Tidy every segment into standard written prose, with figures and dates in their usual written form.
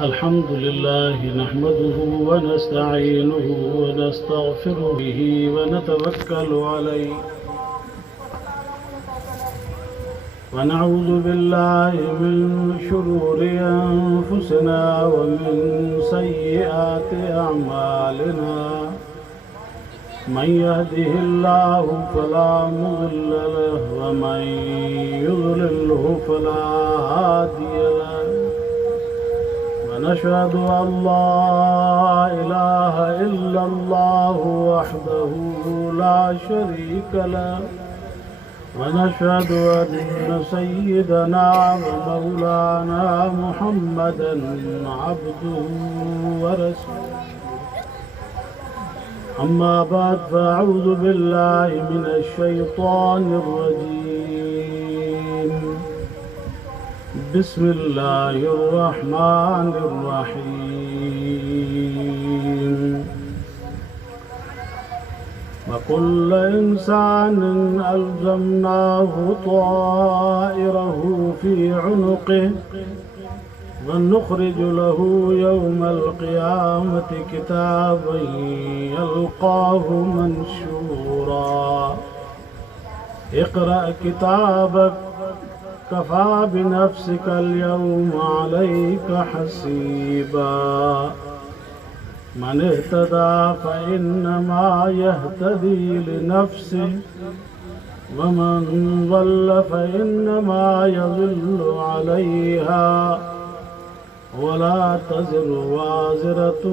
अल्हम्दुलिल्लाह नहमदुहु व नस्तईनुहु व नस्तगफिरुहु बिही व नतवक्कलु अलैहि व नऊज़ु बिल्लाहि मिन शुरूरि अनफुसिना व मिन सय्यिआति अअमालिना मन यहदिहिल्लाहु फला मुज़िल्ल लहु व मन युज़लिल्हु फला हादिय लहु ونشهد أن لا إله إلا الله وحده لا شريك له ونشهد أن سيدنا ومولانا محمدا عبده ورسوله أما بعد فأعوذ بالله من الشيطان الرجيم بسم الله الرحمن الرحيم وكل إنسان ألزمناه طائره في عنقه ونخرج له يوم القيامة كتابا يلقاه منشورا اقرأ كتابك كفى بنفسك اليوم عليك حسيبا من اهتدى فإنما يهتدي لنفسه ومن ضل فإنما يضل عليها ولا تزر وازرة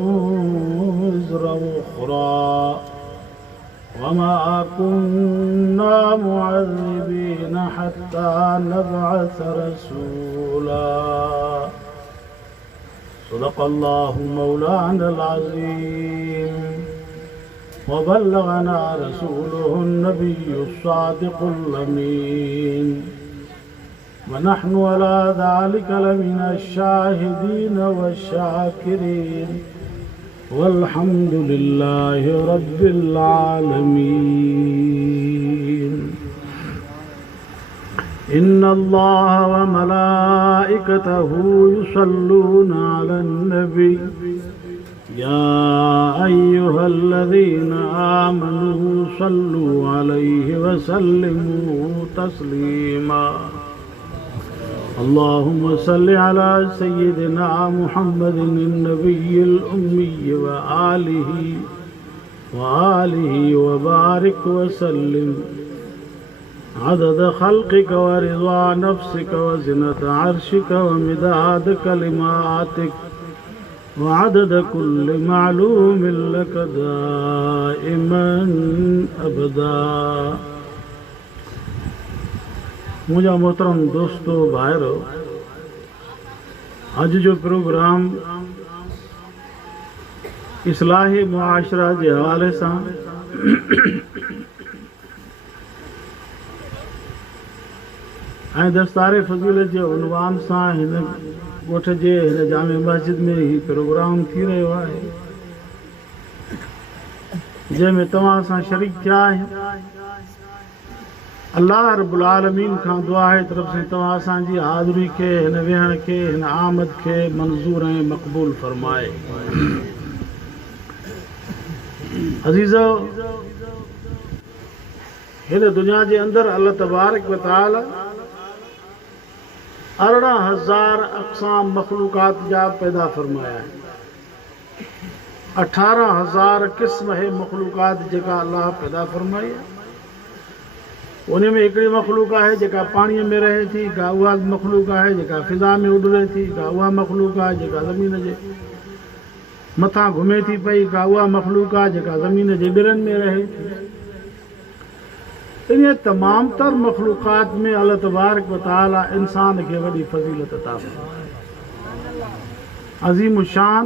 وزر أخرى وما كنا معذبين حتى نبعث رسولا صدق الله مولانا العظيم وبلغنا رسوله النبي الصادق الأمين ونحن على ذلك لمن الشاهدين والشاكرين والحمد لله رب العالمين إن الله وملائكته يصلون على النبي يا أيها الذين آمنوا صلوا عليه وسلموا تسليما اللهم صل على سيدنا محمد النبي الأمي وآله وبارك وسلم عدد خلقك ورضا نفسك وزنة عرشك ومداد كلماتك وعدد كل معلوم لك دائما أبدا मुझा मोहतरम दोस्तों भाइरों, अज जो प्रोग्राम इस्लाही मुआशरा के हवाले से दस्तारे फज़ीलत के उनवान से इन गोठ के जामे मस्जिद में ही प्रोग्राम थी रहो है, जैमें तमाम सां शरीक थिया है। अल्लाह रब्बुल आलमीन का दुआ है तरफ से तव्हां असांजी हाज़िरी के हिन वेहण के हिन आमद के मंजूर ऐं मक़बूल फरमाए। अज़ीज़ो, हिन दुनिया के अंदर अल्लाह तबारक व तआला 18,000 अक़साम मखलूक़ात जा पैदा फरमाया है। 18,000 किस्म है मखलूक़ात जेका अल्लाह पैदा फरमाई है। उन्हें में एकड़ी मखलूका है जेका पानी में रहे थी, का उहा मखलूका है जेका फिजा में उड़े थी, का उहा मखलूका है जेका ज़मीन जे मथा घुमे थी पई, का उहा मखलूका जेका ज़मीन जे बिरन में रहे थी। इन तमाम तर मखलूक़ात में अल्लाह तबारक व तआला इंसान के वॾी फज़ीलत अता फरमाई। अज़ीम शान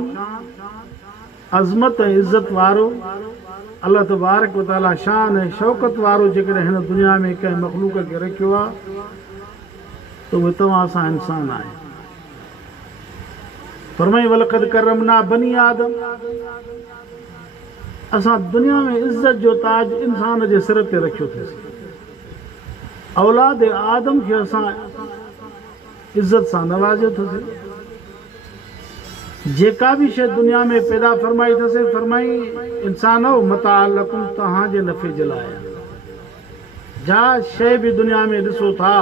अज़मत ऐं इज़्ज़त वारो अल्लाह तबारक व तआला शान ऐं शौकत वारो जेकॾहिं हिन दुनिया में कंहिं मखलूक खे रखियो आहे त उहे तव्हां सां इंसान आहे। फरमाई वलक़द करमना बनी आदम, असां दुनिया में इज़्ज़त जो ताज इंसान जे सिर ते रखियो अथसि। औलाद आदम के असां इज्जत सां नवाज़ियो अथसि। जेका भी शइ दुनिया में पैदा फरमाई अथसि फरमाई इंसान हो मतालकुम तव्हां जे नफ़े जे लाइ जा शइ बि दुनिया में ॾिसो था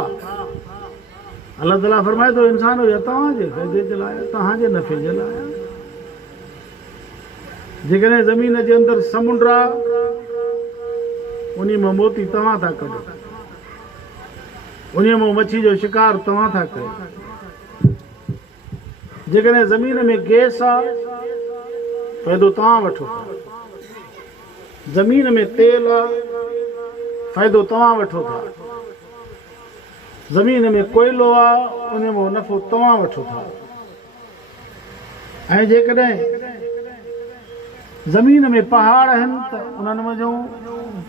अल्लाह ताला फरमाए थो इंसान हो या तव्हां जे फ़ाइदे जे लाइ तव्हां जे नफ़े जे लाइ जेकॾहिं ज़मीन जे अंदरि समुंड आहे उन मां मोती तव्हां था कढो उन मां मच्छी जो शिकार तव्हां था कयो जेकॾहिं ज़मीन में गैस आहे फ़ाइदो तव्हां वठो था ज़मीन में तेल आहे फ़ाइदो तव्हां वठो था ज़मीन में कोयलो आहे उन मां नफ़ो तव्हां वठो था ऐं जेकॾहिं ज़मीन में पहाड़ आहिनि त उन्हनि जो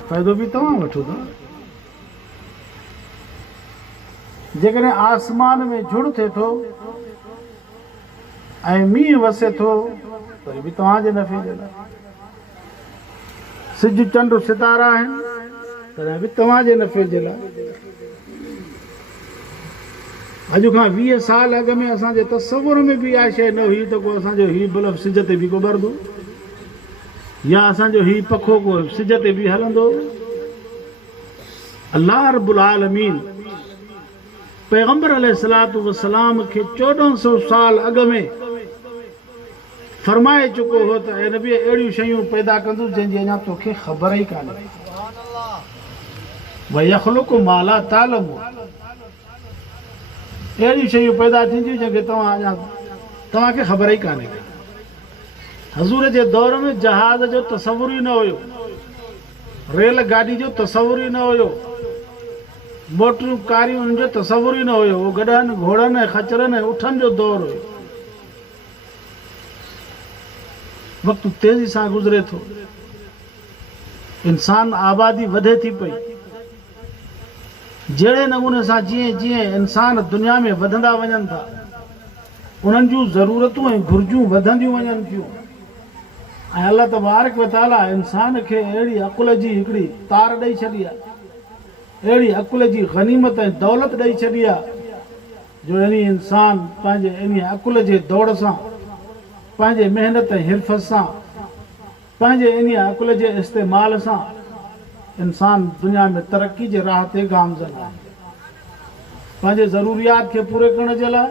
फ़ाइदो बि तव्हां वठो था जेकॾहिं आसमान में झुड़ थिए थो ऐं मींहुं वसे थो वरी बि तव्हांजे नफ़े जे लाइ सिज चंड सितारा आहिनि तॾहिं बि तव्हांजे नफ़े जे लाइ अॼु खां 20 साल अॻु में असांजे तसवुर में बि इहा शइ न हुई त को असांजो हीउ बल्ब सिज ते बि को ॿरंदो या असांजो हीउ पखो को सिज ते बि हलंदो अल्लाह रब्बुल आलमीन पैगंबर अलैहिस्सलातु वस्सलाम खे 1400 साल अॻु में फरमाए चुको हो त ऐं नबी अहिड़ियूं शयूं पैदा कंदुसि जंहिंजी अञा तोखे ख़बर ई कान्हे वयख़लुक़ु मा ला तालमू अहिड़ियूं शयूं पैदा थींदियूं जंहिंखे तव्हांखे ख़बर ई कान्हे हज़ूर जे दौर में जहाज़ जो तसवुर ई न हुयो रेल गाॾी जो तसवुर ई न हुयो मोटरूं कारियूं उन्हनि जो तसवुर ई न हुयो उहो गॾनि घोड़नि ऐं खचरनि ऐं उठनि जो दौर हुयो वक़्तु तेज़ी सां गुज़रे थो इंसान आबादी वधे थी पई जहिड़े नमूने सां जीअं जीअं इंसान दुनिया में वधंदा वञनि था उन्हनि जूं ज़रूरतूं ऐं घुर्जूं वधंदियूं वञनि थियूं ऐं अल्लाह तबारक व तआला इंसान खे अहिड़ी अकुल जी हिकिड़ी तार ॾेई छॾी आहे अहिड़ी अकुल जी गनीमत ऐं दौलत ॾेई छॾी आहे जो इन इंसान पंहिंजे इन अकुल जे दौड़ सां पंहिंजे महिनत ऐं हिरफ़त सां पंहिंजे इन अकुल जे इस्तेमाल सां इंसान दुनिया में तरक़ी जे राह ते गामज़न आहे पंहिंजे ज़रूरियात खे पूरे करण जे लाइ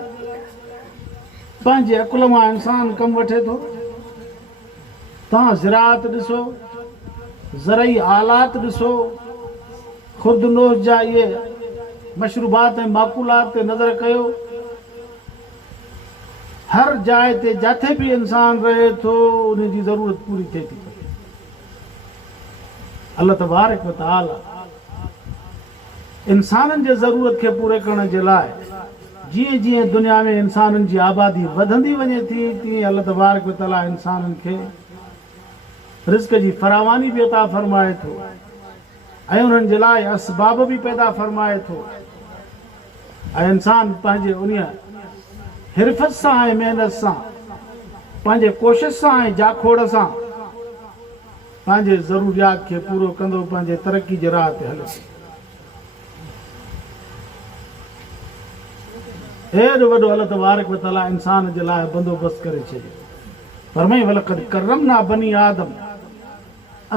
पंहिंजे अकुल मां इंसान कमु वठे थो तव्हां ज़राअत ॾिसो ज़रई आलात ॾिसो खुर्दनोश जा इहे मशरूबात ऐं माकूलात ते नज़र कयो हर जाइ ते जिथे बि इंसान रहे थो उन जी ज़रूरत पूरी थिए थी अल्लाह तबारक व तआला इंसाननि जे ज़रूरत खे पूरे करण जे लाइ जीअं जीअं दुनिया में इंसाननि जी आबादी वधंदी वञे थी तीअं अल्लाह तबारक व तआला इंसाननि खे रिज़्क़ जी फरावानी बि अता फरमाए थो ऐं उन्हनि जे लाइ असबाब बि पैदा फरमाए थो ऐं इंसान पंहिंजे उन हिरफ़त सां ऐं महिनत सां पंहिंजे कोशिश सां ऐं जाखोड़ सां पंहिंजे ज़रूरियात खे पूरो कंदो पंहिंजे तरक़ी जे राह ते हले हेॾो वॾो अल्लाह तबारक व तआला इंसान जे लाइ बंदोबस्तु करे छॾियो फरमाई वलक़द करमना बनी आदम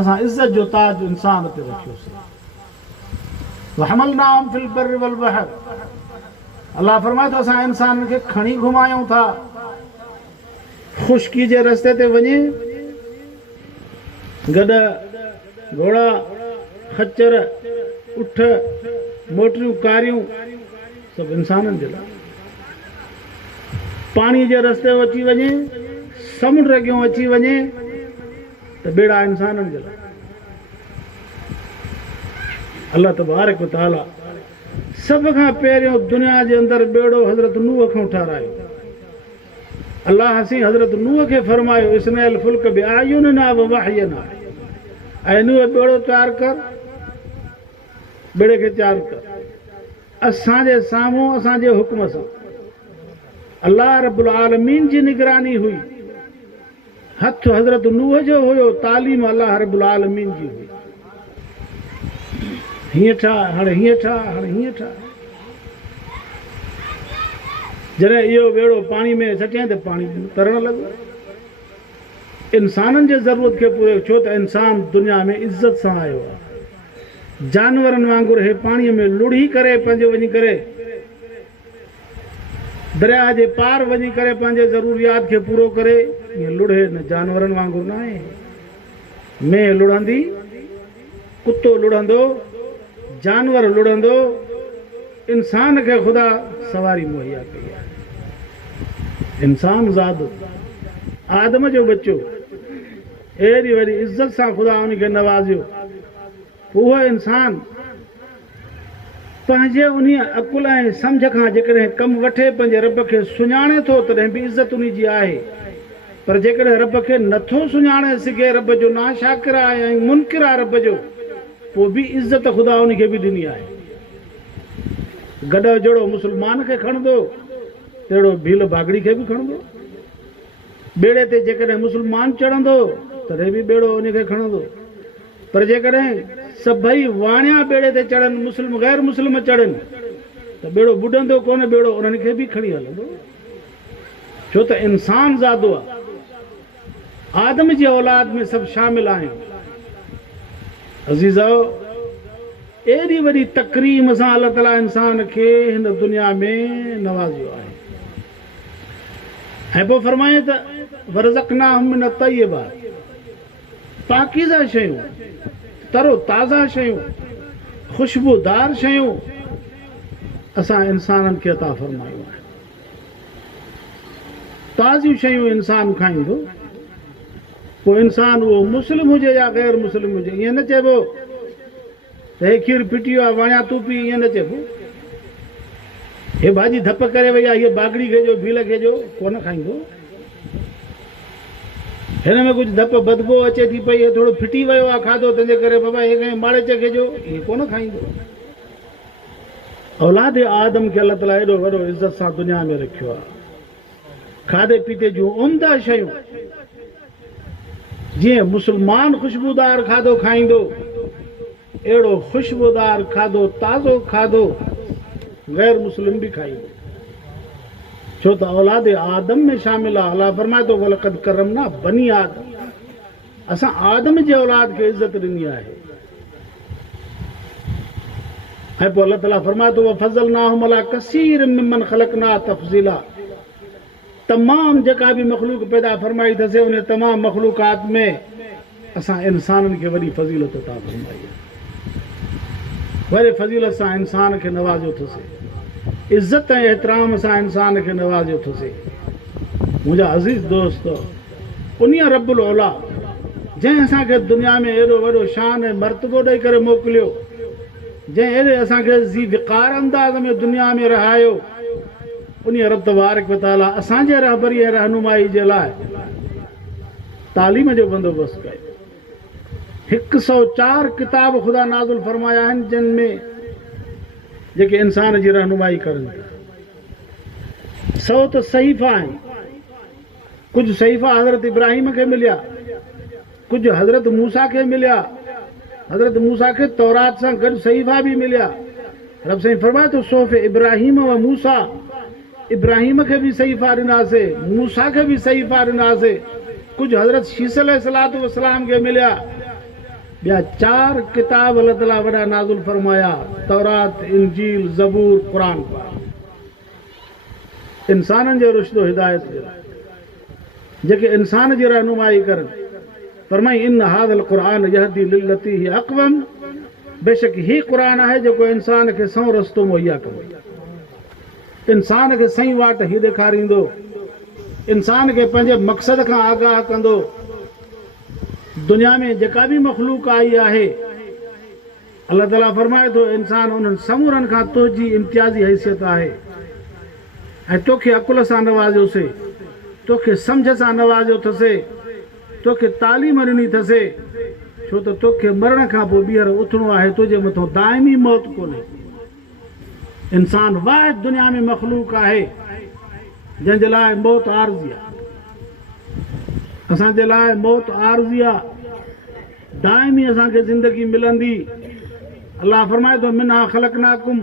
असां इज़त जो ताज इंसान ते रखियोसीं वहमलनाहुम फिल बर्रि वल बहर अल्लाह फरमाए थो असां इंसान खे खणी घुमायूं था ख़ुश्की जे रस्ते ते वञे गॾ घोड़ा खच्चर उठ मोटरियूं कारियूं सभु इंसाननि जे लाइ पाणी जे रस्ते अची वञे समुंड अॻियां अची वञे त बेड़ा इंसाननि जे लाइ अल्लाह तबारक व तआला सभ खां पहिरियों दुनिया जे अंदरि बेड़ो हज़रत नूह खां ठारायो अल्लाह हसी हज़रत नूह खे फरमायो इसनैल फुल्क बिअयुनिना व वहयना ऐं नूह बेड़ो तयारु कर बेड़े खे तयारु कर असांजे साम्हूं असांजे हुक्म सां अल्लाह रब्बुल आलमीन जी निगरानी हुई हथ हज़रत नूह जो हुयो तालीम अल्लाह रब्बुल आलमीन जी हुई हीअं ठा हाणे हीअं ठा हाणे हीअं ठा जॾहिं इहो बेड़ो पाणी में सटियईं त पाणी तरण लॻो। इंसाननि जे ज़रूरत खे पूरो, छो त इंसान दुनिया में इज़त सां आयो आहे। जानवरनि वांगुरु हे पाणीअ में लुड़ी करे पंहिंजो वञी करे दरिया जे पार वञी करे पंहिंजे ज़रूरियात खे पूरो करे, ईअं लुड़े न, जानवरनि वांगुरु न आहे। मेंह लुड़ंदी, कुतो लुड़ंदो, जानवर लुड़ंदो, इंसान खे ख़ुदा सवारी मुहैया कई आहे। इंसान ज़ादो, आदम जो बच्चो, एॾी वॾी इज़त सां ख़ुदा उनखे नवाज़ियो। उहो इंसान पंहिंजे उन अकुल ऐं सम्झ खां जेकॾहिं कमु वठे, पंहिंजे रब खे सुञाणे थो, तॾहिं बि इज़त उन जी आहे। पर जेकॾहिं रब खे नथो सुञाणे सघे, रब जो नाशाकिर आहे ऐं मुनकिर आहे रब जो, पोइ बि इज़त ख़ुदा उनखे बि ॾिनी आहे। गॾ जहिड़ो मुस्लमान खे खणंदो, तहिड़ो भील बागड़ी खे बि खणंदो। ॿेड़े ते जेकॾहिं मुस्लमान चढ़ंदो, तॾहिं बि ॿेड़ो उनखे खणंदो। पर जेकॾहिं सभई वाणिया ॿेड़े ते चढ़नि, मुस्लिम गैर मुस्लिम चढ़नि, त ॿेड़ो बुॾंदो कोन, ॿेड़ो उन्हनि खे बि खणी हलंदो। छो त इंसान ज़ादो आहे। आदम जी औलाद में सभु शामिल आहियूं। अज़ीज़ो, एॾी वॾी तकरीम सां अलाह ताला इंसान खे हिन दुनिया में नवाज़ियो आहे। ऐं पोइ फरमाए त वरज़क़नाहुम मिन तय्यबात, पाकीज़ा शयूं, तरो ताज़ा शयूं, ख़ुशबूदार शयूं असां इंसाननि खे अता फ़रमायूं आहिनि। ताज़ियूं शयूं इंसान खाईंदो, पोइ इंसान उहो मुस्लिम हुजे या गैर मुस्लिम हुजे, ईअं न चइबो त हे खीरु फिटी आहे वणिया तूं पी, ईअं न चइबो। हे भाॼी धप करे वई आहे, हीअ बागड़ी खेजो, भील खेजो, कोन खाईंदो। हिन में कुझु धप बदबू अचे थी पई, थोरो फिटी वियो आहे खाधो, तंहिंजे करे बाबा हे कंहिं माड़ेच खेजो, इहे कोन खाईंदो। औलाद आदम खे अलाह ताला एॾो वॾो इज़त सां दुनिया में रखियो आहे। खाधे पीते जूं उम्दा शयूं, जीअं मुस्लमान ख़ुशबूदार खाधो खाईंदो, अहिड़ो ख़ुशबूदार खाधो, ताज़ो खाधो गैर मुस्लिम बि खाईंदो। छो त औलाद आदम में शामिल आहे। अलाह फरमाए थो, वलक़द करमना बनी आदम, असां आदम जे औलाद खे इज़त ॾिनी आहे। ऐं पोइ अलाह ताला फरमाए थो, वफ़ज़लनाहुम अला कसीर मिमन ख़लक़ना तफ़ज़ीला, तमामु जेका बि मख़लूक पैदा फरमाई अथसि, उन तमामु मख़लूक़ात में असां इंसाननि खे वॾी फ़ज़ीलत अता फरमाई आहे। वरी फ़ज़ीलत सां इंसान खे नवाज़ियो अथसि, इज़त ऐं एतिराम सां इंसान खे नवाज़ियो अथसि। मुंहिंजा अज़ीज़ दोस्त, उन्हीअ रब्बुल औला जंहिं असांखे दुनिया में एॾो वॾो शान ऐं मर्तबो ॾेई करे मोकिलियो, जंहिं एॾे असांखे ज़ी विकार अंदाज़ में दुनिया में रहायो, उन रब तबारक व तआला असांजे रहबरी ऐं रहनुमाई जे लाइ तालीम जो बंदोबस्तु कयो। 104 किताब ख़ुदा नाज़िल फरमाया आहिनि, जिन में जेके इंसान जी रहनुमाई करनि था। 100 त सहीफ़ा आहिनि। कुझु सहीफ़ा हज़रत इब्राहिम खे मिलिया, कुझु हज़रत मूसा खे मिलिया। हज़रत मूसा खे तौरात सां गॾु सहीफ़ा बि मिलिया। रब साईं फरमाए थो, सोफ़ इब्राहिम व मूसा, इब्राहिम खे बि सहीफ़ा ॾिनासीं, मूसा खे बि सहीफ़ा ॾिनासीं। कुझु हज़रत शीस अलैहिस्सलातु वस्सलाम खे मिलिया। ॿिया 4 किताब अलाह ताला वॾा नाज़िल फरमाया, तौरात, इंजील, ज़बूर, क़ुरान पाक, इंसाननि जो रुश्दो हिदायत जे लाइ, जेके इंसान जी रहनुमाई करनि। फरमाई, इन हाज़ल क़ुरान यहदी लिल्लती ही अक़वम, बेशक ही क़ुरान आहे जेको इंसान खे सौ रस्तो मुहैया कंदो, इंसान खे सही वाट ही ॾेखारींदो, इंसान खे पंहिंजे मक़सद खां आगाह कंदो। दुनिया में जेका बि मख़लूक आई आहे, अलाह ताला फरमाए थो, इंसान उन्हनि समूरनि खां तुंहिंजी इम्तियाज़ी हैसियत आहे। ऐं तोखे अकुल सां नवाज़ियोसीं, तोखे सम्झ सां नवाज़ियो अथसि, तोखे तालीम ॾिनी अथसि, छो त तोखे मरण खां पोइ ॿीहर उथणो आहे, तुंहिंजे मथां दाइमी मौत कोन्हे। इंसान वाहिद दुनिया में मख़लूक आहे जंहिंजे लाइ मौत आरज़ी आहे। असांजे लाइ मौत आरज़ी आहे, दाइमी असांखे ज़िंदगी मिलंदी। अलाह फरमाए थो, मिन्हा ख़लक़नाकुम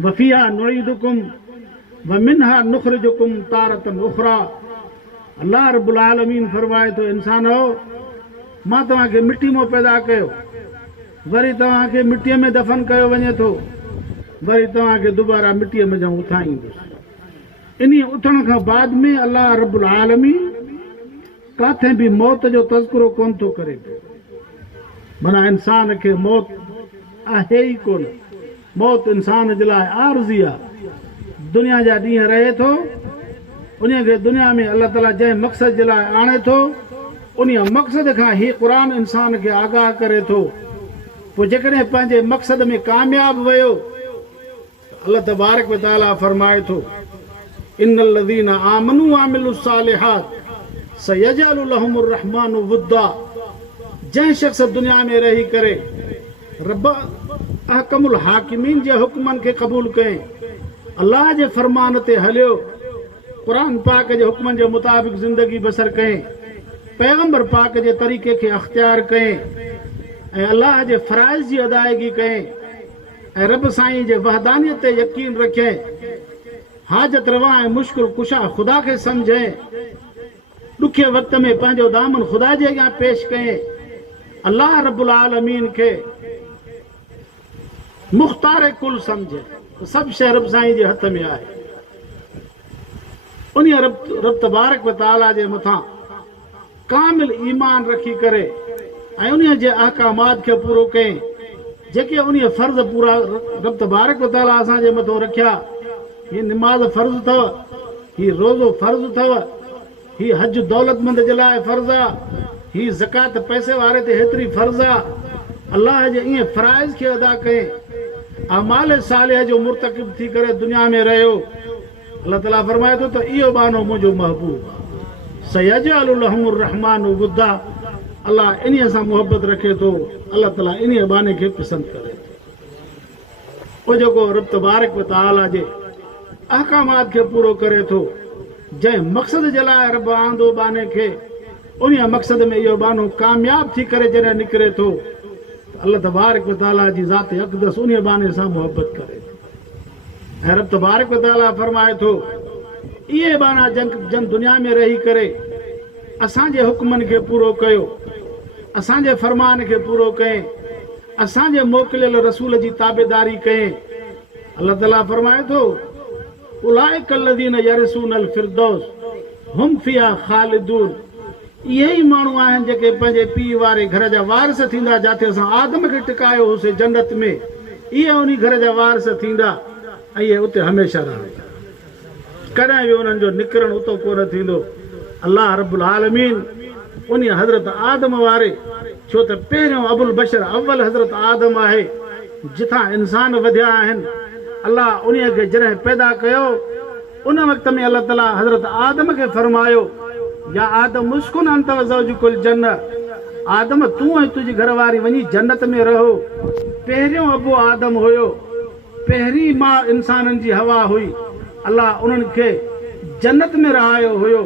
व फ़ीहा नुईदुकुम वमिनहा नुखरिजुकुम तारतन उखरा। अल्लाह रब्बुल आलमीन फरमाए तो इंसान हो मां तव्हांखे मिट्टी मां पैदा कयो, वरी तव्हांखे मिट्टीअ में दफ़न कयो वञे थो, वरी तव्हांखे दुबारा मिट्टीअ में जां उथाईंदुसि। इन उथण खां बाद में अल्लाह रब्बुल आलमीन काथे भी मौत जो तज़किरो कोन थो करे पियो। माना इंसान खे मौत आहे ई कोन। मौत इंसान जे लाइ आरज़ी आहे। दुनिया जा ॾींहं रहे थो, उन खे दुनिया में अल्लाह ताला जंहिं मक़सद जे लाइ आणे थो, उन मक़सद खां ही क़ुर इंसान खे आगाह करे थो। पोइ जेकॾहिं पंहिंजे मक़सद में कामयाब वियो, अल्लाह तबारक व तआला फरमाए थो इन्नल लज़ीना आमनू व अमिलुस सालिहात सयजअलु लहुमुर रहमानु वुद्दा। जंहिं शख़्स दुनिया में रही करे रब अहकमुल हाकिमीन जे हुक्मनि खे क़बूल कयईं, अल्लाह जे फरमान ते हलियो, क़ुर पाक जे हुक्मनि जे मुताबिक़ ज़िंदगी बसर कयईं, पैगंबर पाक जे तरीक़े खे अख़्तियार कयईं ऐं अल्लाह जे फ़राइज़ जी अदायगी कयईं ऐं रब साईं जे वहदानियत ते यकीन रखियईं, हाजत रवा ऐं मुश्किल कुशा ख़ुदा खे सम्झे, ॾुखे वक़्त में पंहिंजो दामन ख़ुदा जे अॻियां पेश कयईं, अल्लाह रब्बुल आलमीन खे मुख़्तार कुल सम्झे, सभु शइ रब साईं जे हथ में आहे। उन रब तबारक व तआला जे मथां कामिल ईमान रखी करे ऐं उन जे अहकामात खे पूरो कयईं, जेके उन फ़र्ज़ पूरा रब तबारक व तआला असांजे मथां रखिया। हीअ निमाज़ फ़र्ज़ अथव, हीअ रोज़ो फ़र्ज़ अथव, हीअ हज दौलतमंद जे लाइ फ़र्ज़ आहे, हीअ ज़कात पैसे वारे ते हेतिरी फ़र्ज़ आहे। अल्लाह जे ईअं फ़राइज़ खे अदा कयईं, अमाल सालिह जो मुर्तकिब थी करे दुनिया में रहियो। अल्लाह ताला फरमाए थो त इहो बानो मुंहिंजो महबूब आहे। सयजअलु लहुमुर रहमानु वुद्दा। अल्लाह इन सां मोहबत रखे थो, अल्लाह ताला इन बाने खे पसंदि करे थो। उहो जेको रब तबारक व तआला जे अहकामात खे पूरो करे थो, जंहिं मक़सद जे लाइ रब आंदो बाने खे, उन मक़सद में इहो बानो कामयाब थी करे जॾहिं निकिरे थो, अल्लाह तबारक व तआला जी ज़ात अक़दस उन बाने सां मोहबत करे थो। ऐं रब तबारक व तआला फरमाए थो इहे बाना जन दुनिया में रही करे असांजे हुक्मनि खे पूरो कयो, असांजे फरमान खे पूरो कयईं, असांजे मोकिलियल रसूल जी ताबेदारी कयईं। अल्लाह ताला फरमाए थो उलाइक लज़ीना यरिसूनल फिरदौस हुम फिहा ख़ालिदून। इहे ई माण्हू आहिनि जेके पंहिंजे पीउ वारे घर जा वारिस थींदा, जिते असां आदम खे टिकायो होसीं जन्नत में, इहे उन घर जा वारिस थींदा ऐं इहे उते हमेशह रहंदा, कॾहिं बि उन्हनि जो निकिरणु उतो कोन थींदो। अल्लाह रब्बुल आलमीन उन हज़रत आदम वारे, छो त पहिरियों अबुल बशर अव्वल हज़रत आदम आहे, जिथां इंसान वधिया आहिनि। अल्लाह उन खे जॾहिं पैदा कयो, उन वक़्त में अल्लाह ताला हज़रत आदम खे फरमायो या आदम मुस्कुन अंत व ज़ौजुकुल जन्नत। आदम तूं ऐं तुंहिंजी घरवारी वञी जन्नत में रहो। पहिरियों अबो आदम हुयो, पहिरीं मां इंसाननि जी हवा हुई। अल्लाह उन्हनि खे जन्नत में रहायो हुयो।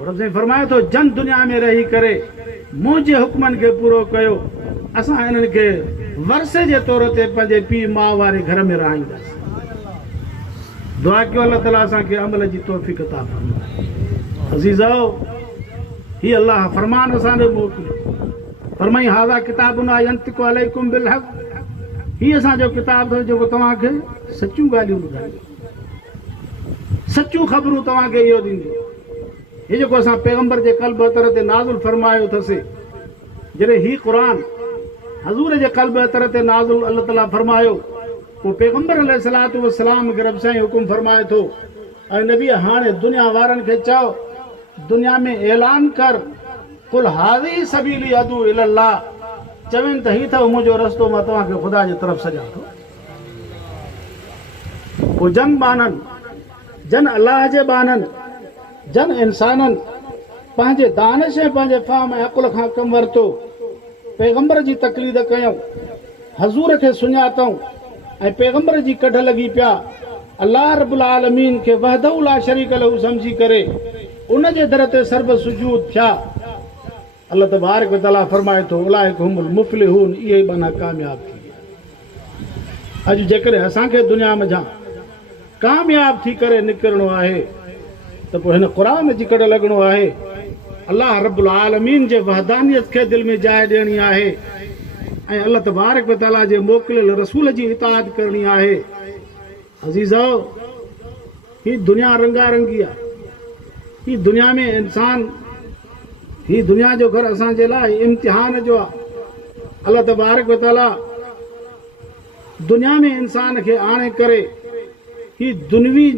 रब साईं फरमाए थो जन दुनिया में रही करे मुंहिंजे हुक्मनि खे पूरो कयो, असां इन्हनि खे वरसे जे तौर ते पंहिंजे पीउ माउ वारे घर में रहाईंदासीं। दुआ कयो अल्लाह ताला असांखे अमल जी तौफ़ीक़ अता फरमाए। अज़ीज़ो, ही अल्लाह फरमान असांजो मोकिलियो, फरमाई हाज़ा किताबुना यंतिकु अलैकुम बिल हक़। हीअ असांजो किताब अथव जेको तव्हांखे सचियूं ॻाल्हियूं ॿुधाईंदो, सचियूं ख़बरूं तव्हांखे इहो ॾींदो। हीअ जेको असां पैगंबर जे क़ल्ब अतर ते नाज़िल फरमायो अथसीं, जॾहिं ही क़ुर हज़ूर जे क़ल्ब अतर ते नाज़िल अल्लाह ताला फरमायो, पोइ पैगंबर अलैहिस्सलातु वस्सलाम खे रब साईं हुकुम फरमाए थो ऐं नबी हाणे दुनिया वारनि खे चओ, दुनिया में ऐलान कर कुल हाज़ी सबीली अदू इलल्लाह। चवनि त हीउ अथव मुंहिंजो रस्तो, मां तव्हांखे ख़ुदा जी तरफ़ सॼां थो। पोइ जन बाननि, जन अलाह जे बाननि, जन इंसाननि पंहिंजे दानिश ऐं पंहिंजे फ़हम ऐं अकुल खां कमु वरितो, पैगंबर जी तक़लीद कयूं, हज़ूर खे सुञातऊं ऐं पैगंबर जी कढ लॻी पिया। अल्लाह रब्बुल आलमीन खे वहदहु ला शरीक लहू सम्झी करे उन जे दर ते सर्व सुजूद थिया। अल्लाह तबारक व तआला फरमाए थो उलाइक हुमुल मुफ़्लिहून। इहे बना कामयाब थी। अॼु जेकॾहिं असांखे दुनिया में कामयाब थी करे निकिरणो आहे त पोइ हिन क़ुरान जी कड़ लॻणो आहे। अल्लाह रब्बुल आलमीन जे वहदानियत खे दिलि में जाइ ॾियणी आहे ऐं अल्लाह तबारक व तआला जे मोकिलियल रसूल जी इताअत करणी आहे। अज़ीज़ो, ही दुनिया रंगारंगी आहे। ही दुनिया में इंसान, ही दुनिया जो घर असांजे लाइ इम्तिहान जो आहे। अल्लाह तबारक व तआला दुनिया में इंसान खे आणे करे ही दुनवी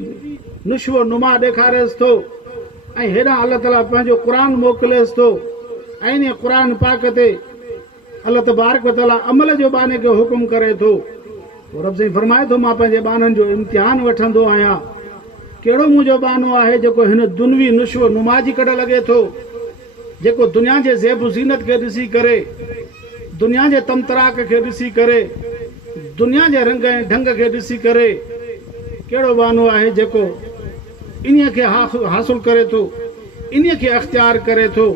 नुशो नुमा ॾेखारेसि थो ऐं हेॾां अल्लाह ताला पंहिंजो क़ुरान मोकिलेसि थो ऐं इन क़ुरान पाक ते अल्लाह तबारक व तआला अमल जो बाने खे हुकुम करे थो। रब साईं फरमाए थो, मां पंहिंजे बाननि जो इम्तिहान वठंदो आहियां। कहिड़ो मुंहिंजो बानो आहे जेको हिन दुनवी नुशो नुमा जी कड़ लॻे थो, जेको दुनिया जे ज़ेब ज़ीनत खे ॾिसी करे, दुनिया जे तमतराक खे ॾिसी करे, दुनिया जे रंग ऐं ढंग खे ॾिसी करे कहिड़ो बानो आहे जेको इन्हीअ खे हासिल करे थो, इन्हीअ खे अख़्तियार करे थो,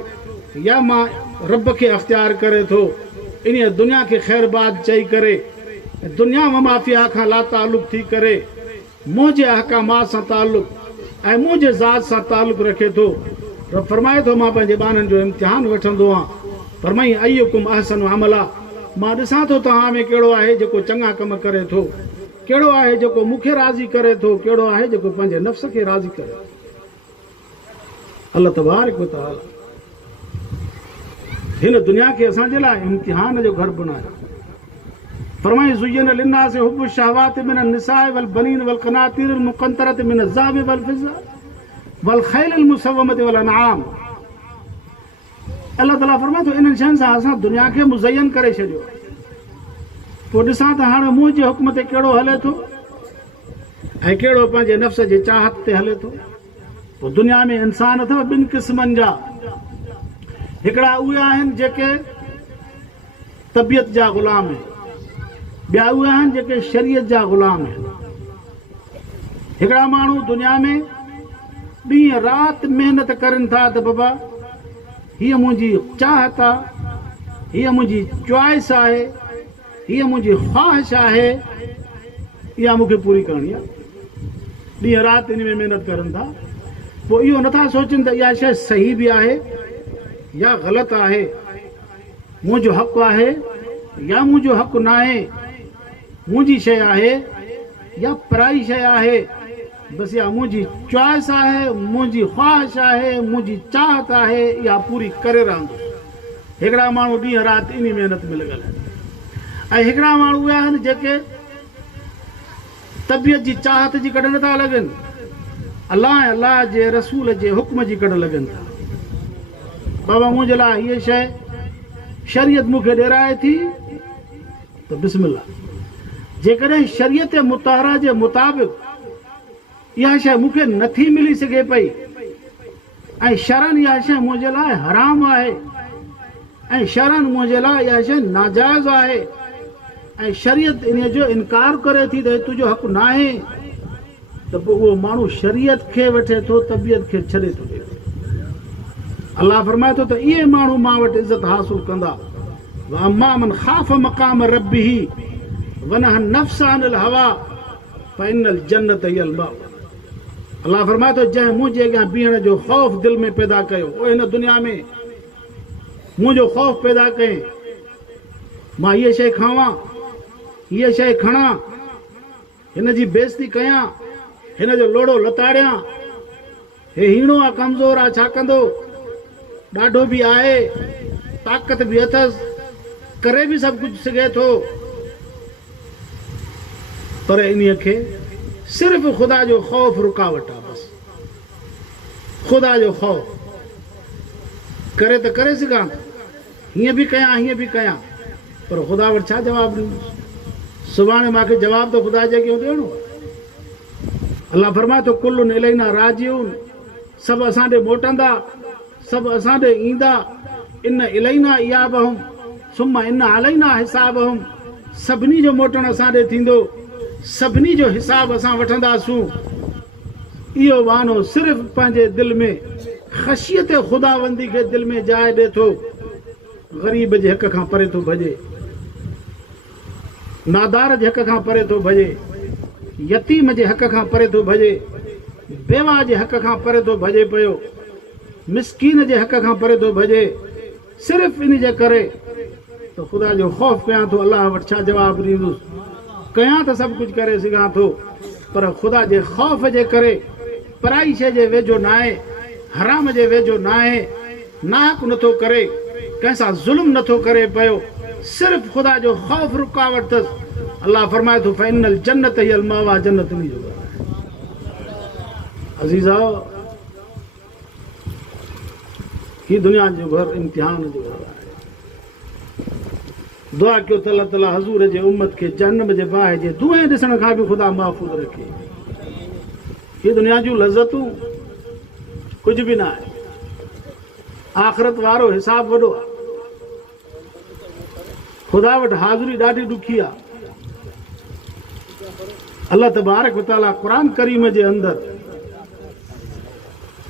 या मां रब खे अख़्तियार करे थो। इन्हीअ दुनिया खे ख़ैरबाद चई करे दुनिया माफ़िया खां लातालुक़ थी करे मुंहिंजे अहकामात सां ताल्लुक़ ऐं मुंहिंजे ज़ात सां ताल्लुक़ रखे थो। रब फरमाए थो, मां पंहिंजे ॿारनि जो इम्तिहान वठंदो आहियां। फरमाई अय्युकुम अहसनु अमला, मां ॾिसां थो तव्हां में कहिड़ो आहे जेको चङा कम करे थो, कहिड़ो आहे जेको मूंखे राज़ी करे थो, कहिड़ो आहे जेको पंहिंजे नफ़्स खे राज़ी करे। अल्लाह तबारक व तआला हिन दुनिया खे असांजे लाइ इम्तिहान जो घर बनायो। फरमाई ज़ुय्यिन लिन्नासि हुब्बु शहवाति मिनन निसाइ वल बनीन वल क़नातीरिल मुक़ंतरति मिनज़ ज़हबि वल फ़िज़्ज़ा वल ख़ैलिल मुसव्वमति वल अनआम। अल्लाह ताला फरमाए थो, इन्हनि शयुनि सां असां दुनिया खे मुज़यन करे छॾियो। पोइ ॾिसां त हाणे मुंहिंजे हुक्म ते कहिड़ो हले थो ऐं कहिड़ो पंहिंजे नफ़्स जे चाहत ते हले थो। पोइ दुनिया में इंसान अथव ॿिनि क़िस्मनि जा। हिकिड़ा उहे आहिनि जेके तबियत जा ग़ुलाम आहिनि, ॿिया उहे आहिनि जेके शरीयत जा ग़ुलाम आहिनि। हिकिड़ा माण्हू दुनिया में ॾींहं राति महिनत करनि था त बाबा हीअ मुंहिंजी चाहत आहे, हीअ मुंहिंजी चॉइस आहे, हीअ मुंहिंजी ख़्वाहिश आहे, इहा मूंखे पूरी करणी आहे। ॾींहं राति इन में महिनत करनि था। पोइ इहो नथा सोचनि त इहा शइ सही बि आहे या ग़लति आहे, मुंहिंजो हक़ु आहे या मुंहिंजो हक़ु न आहे, मुंहिंजी शइ आहे या पराई शइ आहे, बसि इहा मुंहिंजी चॉइस आहे, मुंहिंजी ख़्वाहिश आहे, मुंहिंजी चाहत आहे, इहा पूरी करे रहंदो। हिकिड़ा माण्हू ॾींहं राति इन महिनत में लॻल आहिनि ऐं हिकिड़ा माण्हू उहे आहिनि जेके तबियत जी चाहत जी कॾहिं नथा लॻनि, अलाह ऐं अलाह जे रसूल जे हुक्म जी कॾहिं लॻनि था। बाबा मुंहिंजे लाइ हीअ शइ शरीयत मूंखे ॾिराए थी त बिस्मिल्लाह, जेकॾहिं शरीयत मुताहरा जे मुताबिक़ इहा शइ मूंखे नथी मिली सघे पई ऐं शरन इहा शइ मुंहिंजे लाइ हराम आहे ऐं शरन मुंहिंजे लाइ इहा शइ नाजाइज़ आहे ऐं शरीयत इन जो इनकार करे थी त तुंहिंजो हक़ु न आहे, त पोइ उहो माण्हू शरीयत खे वठे थो, तबियत खे छॾे थो ॾिए। अल्लाह फरमाए थो त इहे माण्हू मां वटि इज़त हासिल कंदा। अम्मा मन ख़ाफ़ मक़ाम रब्बिही वनहा नफ़्स अनिल हवा फ़इन्नल जन्नत हियल मअवा। अल्लाह फरमाए थो, जंहिं मुंहिंजे अॻियां बीहण जो ख़ौफ़ दिलि में पैदा कयो, ओ हिन दुनिया में मुंहिंजो ख़ौफ़ पैदा कयईं, मां हीअ शइ खावां, हीअ शइ खणां, हिन जी बेइज़ती कयां, हिन जो लोड़ो लताड़ियां, हे हीणो आहे, कमज़ोर आहे, छा कंदो, ॾाढो बि आहे, ताक़त बि अथसि, करे बि सभु कुझु सघे थो, पर इन्हीअ खे सिर्फ़ु ख़ुदा जो ख़ौफ़ रुकावट आहे। बसि ख़ुदा जो ख़ौफ़ करे त करे सघां, हीअं बि कयां, हीअं बि कयां, पर ख़ुदा वटि छा जवाबु ॾींदुसि? सुभाणे मूंखे जवाबु त ख़ुदा जे अॻियां ॾियणो आहे। अल्लाह फरमाए थो, कुल्लुन इलैना राजिऊन, सभु असां ॾे मोटंदा, सभु असां ॾे ईंदा। इन इलैना इयाबहुम सुम्मा इन अलैना हिसाबहुम, सभिनी जो मोटण असां ॾे थींदो, सभिनी जो हिसाब असां वठंदासूं। इहो वानो सिर्फ़ु पंहिंजे दिलि में ख़शियत ख़ुदाबंदी खे दिलि में जाइ ॾिए थो, ग़रीब जे हक़ खां परे थो भॼे, नादार जे हक़ खां परे थो भॼे, यतीम जे हक़ खां परे थो भॼे, बेवा जे हक़ खां परे थो भॼे पियो, मिसकीन जे हक़ खां परे थो भॼे, सिर्फ़ु इन जे करे त ख़ुदा जो ख़ौफ़ कयां थो। अलाह वटि छा जवाबु ॾींदुसि? कयां त सभु कुझु करे सघां थो, पर ख़ुदा जे ख़ौफ़ जे करे पराई शइ जे वेझो न आहे, हराम जे वेझो न आहे, नाहक नथो करे, कंहिंसां ज़ुल्म नथो करे पियो, सिर्फ़ु ख़ुदा जो ख़ौफ़ रुकावट अथसि। अलाह फरमाए थो फ़इनल जन्नत हियल मवा, जन्नत इन जो घर आहे। अज़ीज़ा, ही दुनिया जो घर इम्तिहान जो घर आहे। दुआ कयो त अल्लाह ताला हज़ूर जे उम्मत खे जहन्नम जे बाहि जे धुएं ॾिसण खां बि ख़ुदा महफ़ूज़ रखे। ही दुनिया जूं लज़तूं कुझु बि न आहे, आख़िरत वारो हिसाब वॾो आहे। ख़ुदा वटि हाज़िरी ॾाढी ॾुखी आहे। अल्लाह तबारक व तआला क़ुरान करीम जे अंदरि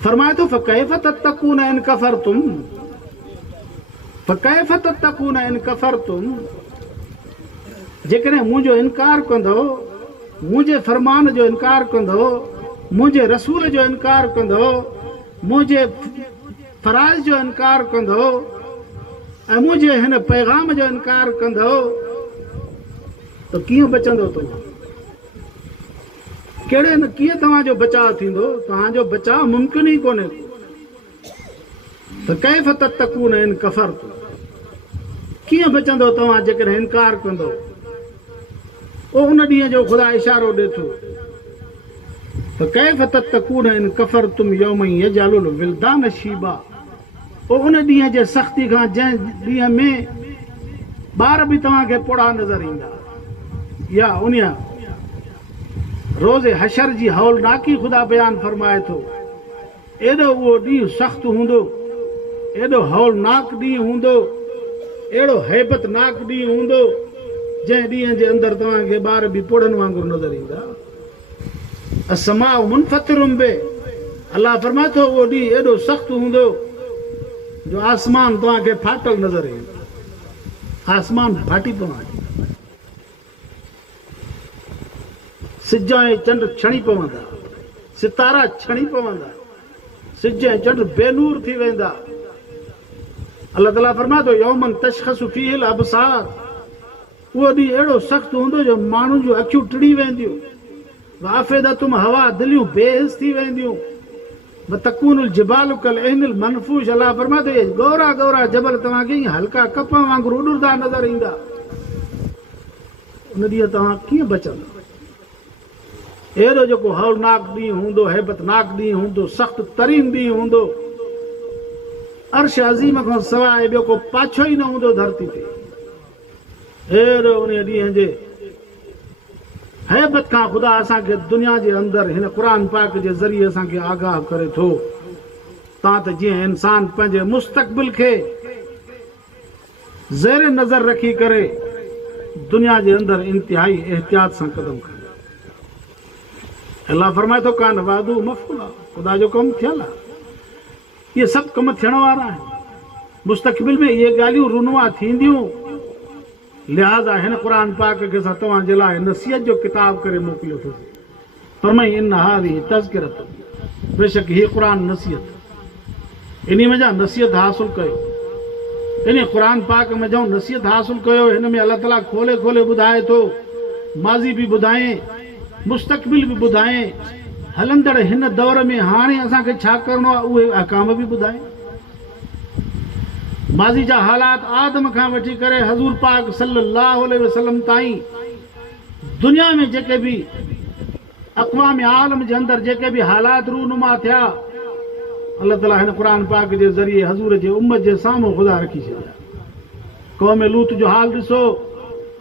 फरमाए थो फ़कैफ़ तत्तक़ून इन कफ़रतुम, फ़कैफ़ तत्तक़ून इन कफ़रतुम, जेकॾहिं मुंहिंजो इनकार कंदो, मुंहिंजे फ़रमान जो इनकार कंदो, मुंहिंजे रसूल जो इनकार कंदो, मुंहिंजे फ़राइज़ जो इनकार कंदो ऐं मुंहिंजे हिन पैगाम जो इनकार कंदो त कीअं बचंदो तव्हां? कहिड़े न कीअं तव्हांजो बचाव थींदो? तव्हांजो बचाव मुमकिन ई कोन्हे। त कैफ़ तत्तक़ून इन कफ़रतुम, कीअं बचंदो तव्हां जेकॾहिं इनकार कंदो? पोइ उन ॾींहं जो ख़ुदा इशारो ॾिए थो त कैफ़ तत्तक़ून इन कफ़रतुम यौमन यजअलुल विल्दान शीबा। पोइ उन ॾींहं जे सख़्ती खां जंहिं ॾींहं में ॿार बि तव्हांखे पोड़ा नज़र ईंदा, या उन रोज़े हशर जी हौलनाकी ख़ुदा बयानु फरमाए थो। एॾो उहो ॾींहुं सख़्तु हूंदो, एॾो हौलनाक ॾींहुं हूंदो, अहिड़ो हैबतनाक ॾींहुं हूंदो, जंहिं ॾींहं जे अंदरि तव्हांखे ॿार बि पोड़नि वांगुरु नज़र ईंदा। अस्समाउ मुनफ़तिरुम बि, अलाह फरमाए थो उहो ॾींहुं एॾो सख़्तु हूंदो जो आसमान तव्हांखे फाटल नज़र ईंदो, आसमान फाटी पवंदो, सिज ऐं चंड छणी पवंदा, सितारा छणी पवंदा, सिज ऐं चंड बेनूर थी वेंदा। अल्लाह ताला फरमाए थो यौमन तशख़सु फ़ीहिल अबसार, उहो ॾींहुं अहिड़ो सख़्तु हूंदो जो माण्हुनि जूं अखियूं टिड़ी वेंदियूं, वाफ़िदतुम हवा, दिलियूं बेहिस थी वेंदियूं, वतकूनुल जिबालु कल इहनिल मनफूश। अल्लाह फरमाए थो गौरा गौरा जबल तव्हांखे ईअं हल्का कप वांगुरु उॾंदा नज़र ईंदा। उन ॾींहुं तव्हां कीअं बचंदा? अहिड़ो जेको हौलनाक ॾींहुं हूंदो, हैबतनाक ॾींहुं हूंदो, सख़्तु तरीन ॾींहुं हूंदो, अर्श अज़ीम खां सवाइ ॿियो को पाछो ई न हूंदो धरती ते। अहिड़ो उन ॾींहं जे हैबत खां ख़ुदा असांखे दुनिया जे अंदरि हिन क़ुरान पाक जे ज़रिए असांखे आगाह करे थो, तां त जीअं इंसान पंहिंजे मुस्तक़बिल खे ज़ेर नज़र रखी करे दुनिया जे अंदरि इंतिहाई एहतियात सां कदम खणे। अल्लाह फरमाए थो कान वादू मफ़ूला, ख़ुदा जो कमु थियल आहे, इहे सभु कम थियण वारा आहिनि। मुस्तक़बिल में इहे ॻाल्हियूं रुनवा थींदियूं, लिहाज़ा हिन क़ुरान पाक खे असां तव्हांजे लाइ नसीहत जो किताब करे मोकिलियो थो। फरमाई इन हाज़िही तज़किरत, बेशक हीअ क़ुरान नसीहत, इन में जा नसीहत हासिल कयो, इन क़ुरान पाक में जाऊं नसीहत हासिल कयो। हिन में अल्लाह ताला खोले खोले ॿुधाए थो, माज़ी बि ॿुधाए, मुस्तक़बिल बि ॿुधाए, हलंदड़ हिन दौर में हाणे असांखे छा करिणो आहे उहे अहकाम बि ॿुधाए। माज़ी जा हालात आदम खां वठी करे हज़ूर पाक सल्लल्लाहु अलैहि वसल्लम ताईं दुनिया में जेके बि अक़वाम आलम जे अंदरि जेके बि हालात रूनुमा थिया, अल्लाह ताला हिन क़ुरान पाक जे ज़रिए हज़ूर जे उम्मत जे साम्हूं ख़ुदा रखी छॾिया। क़ौम लूत जो हाल ॾिसो,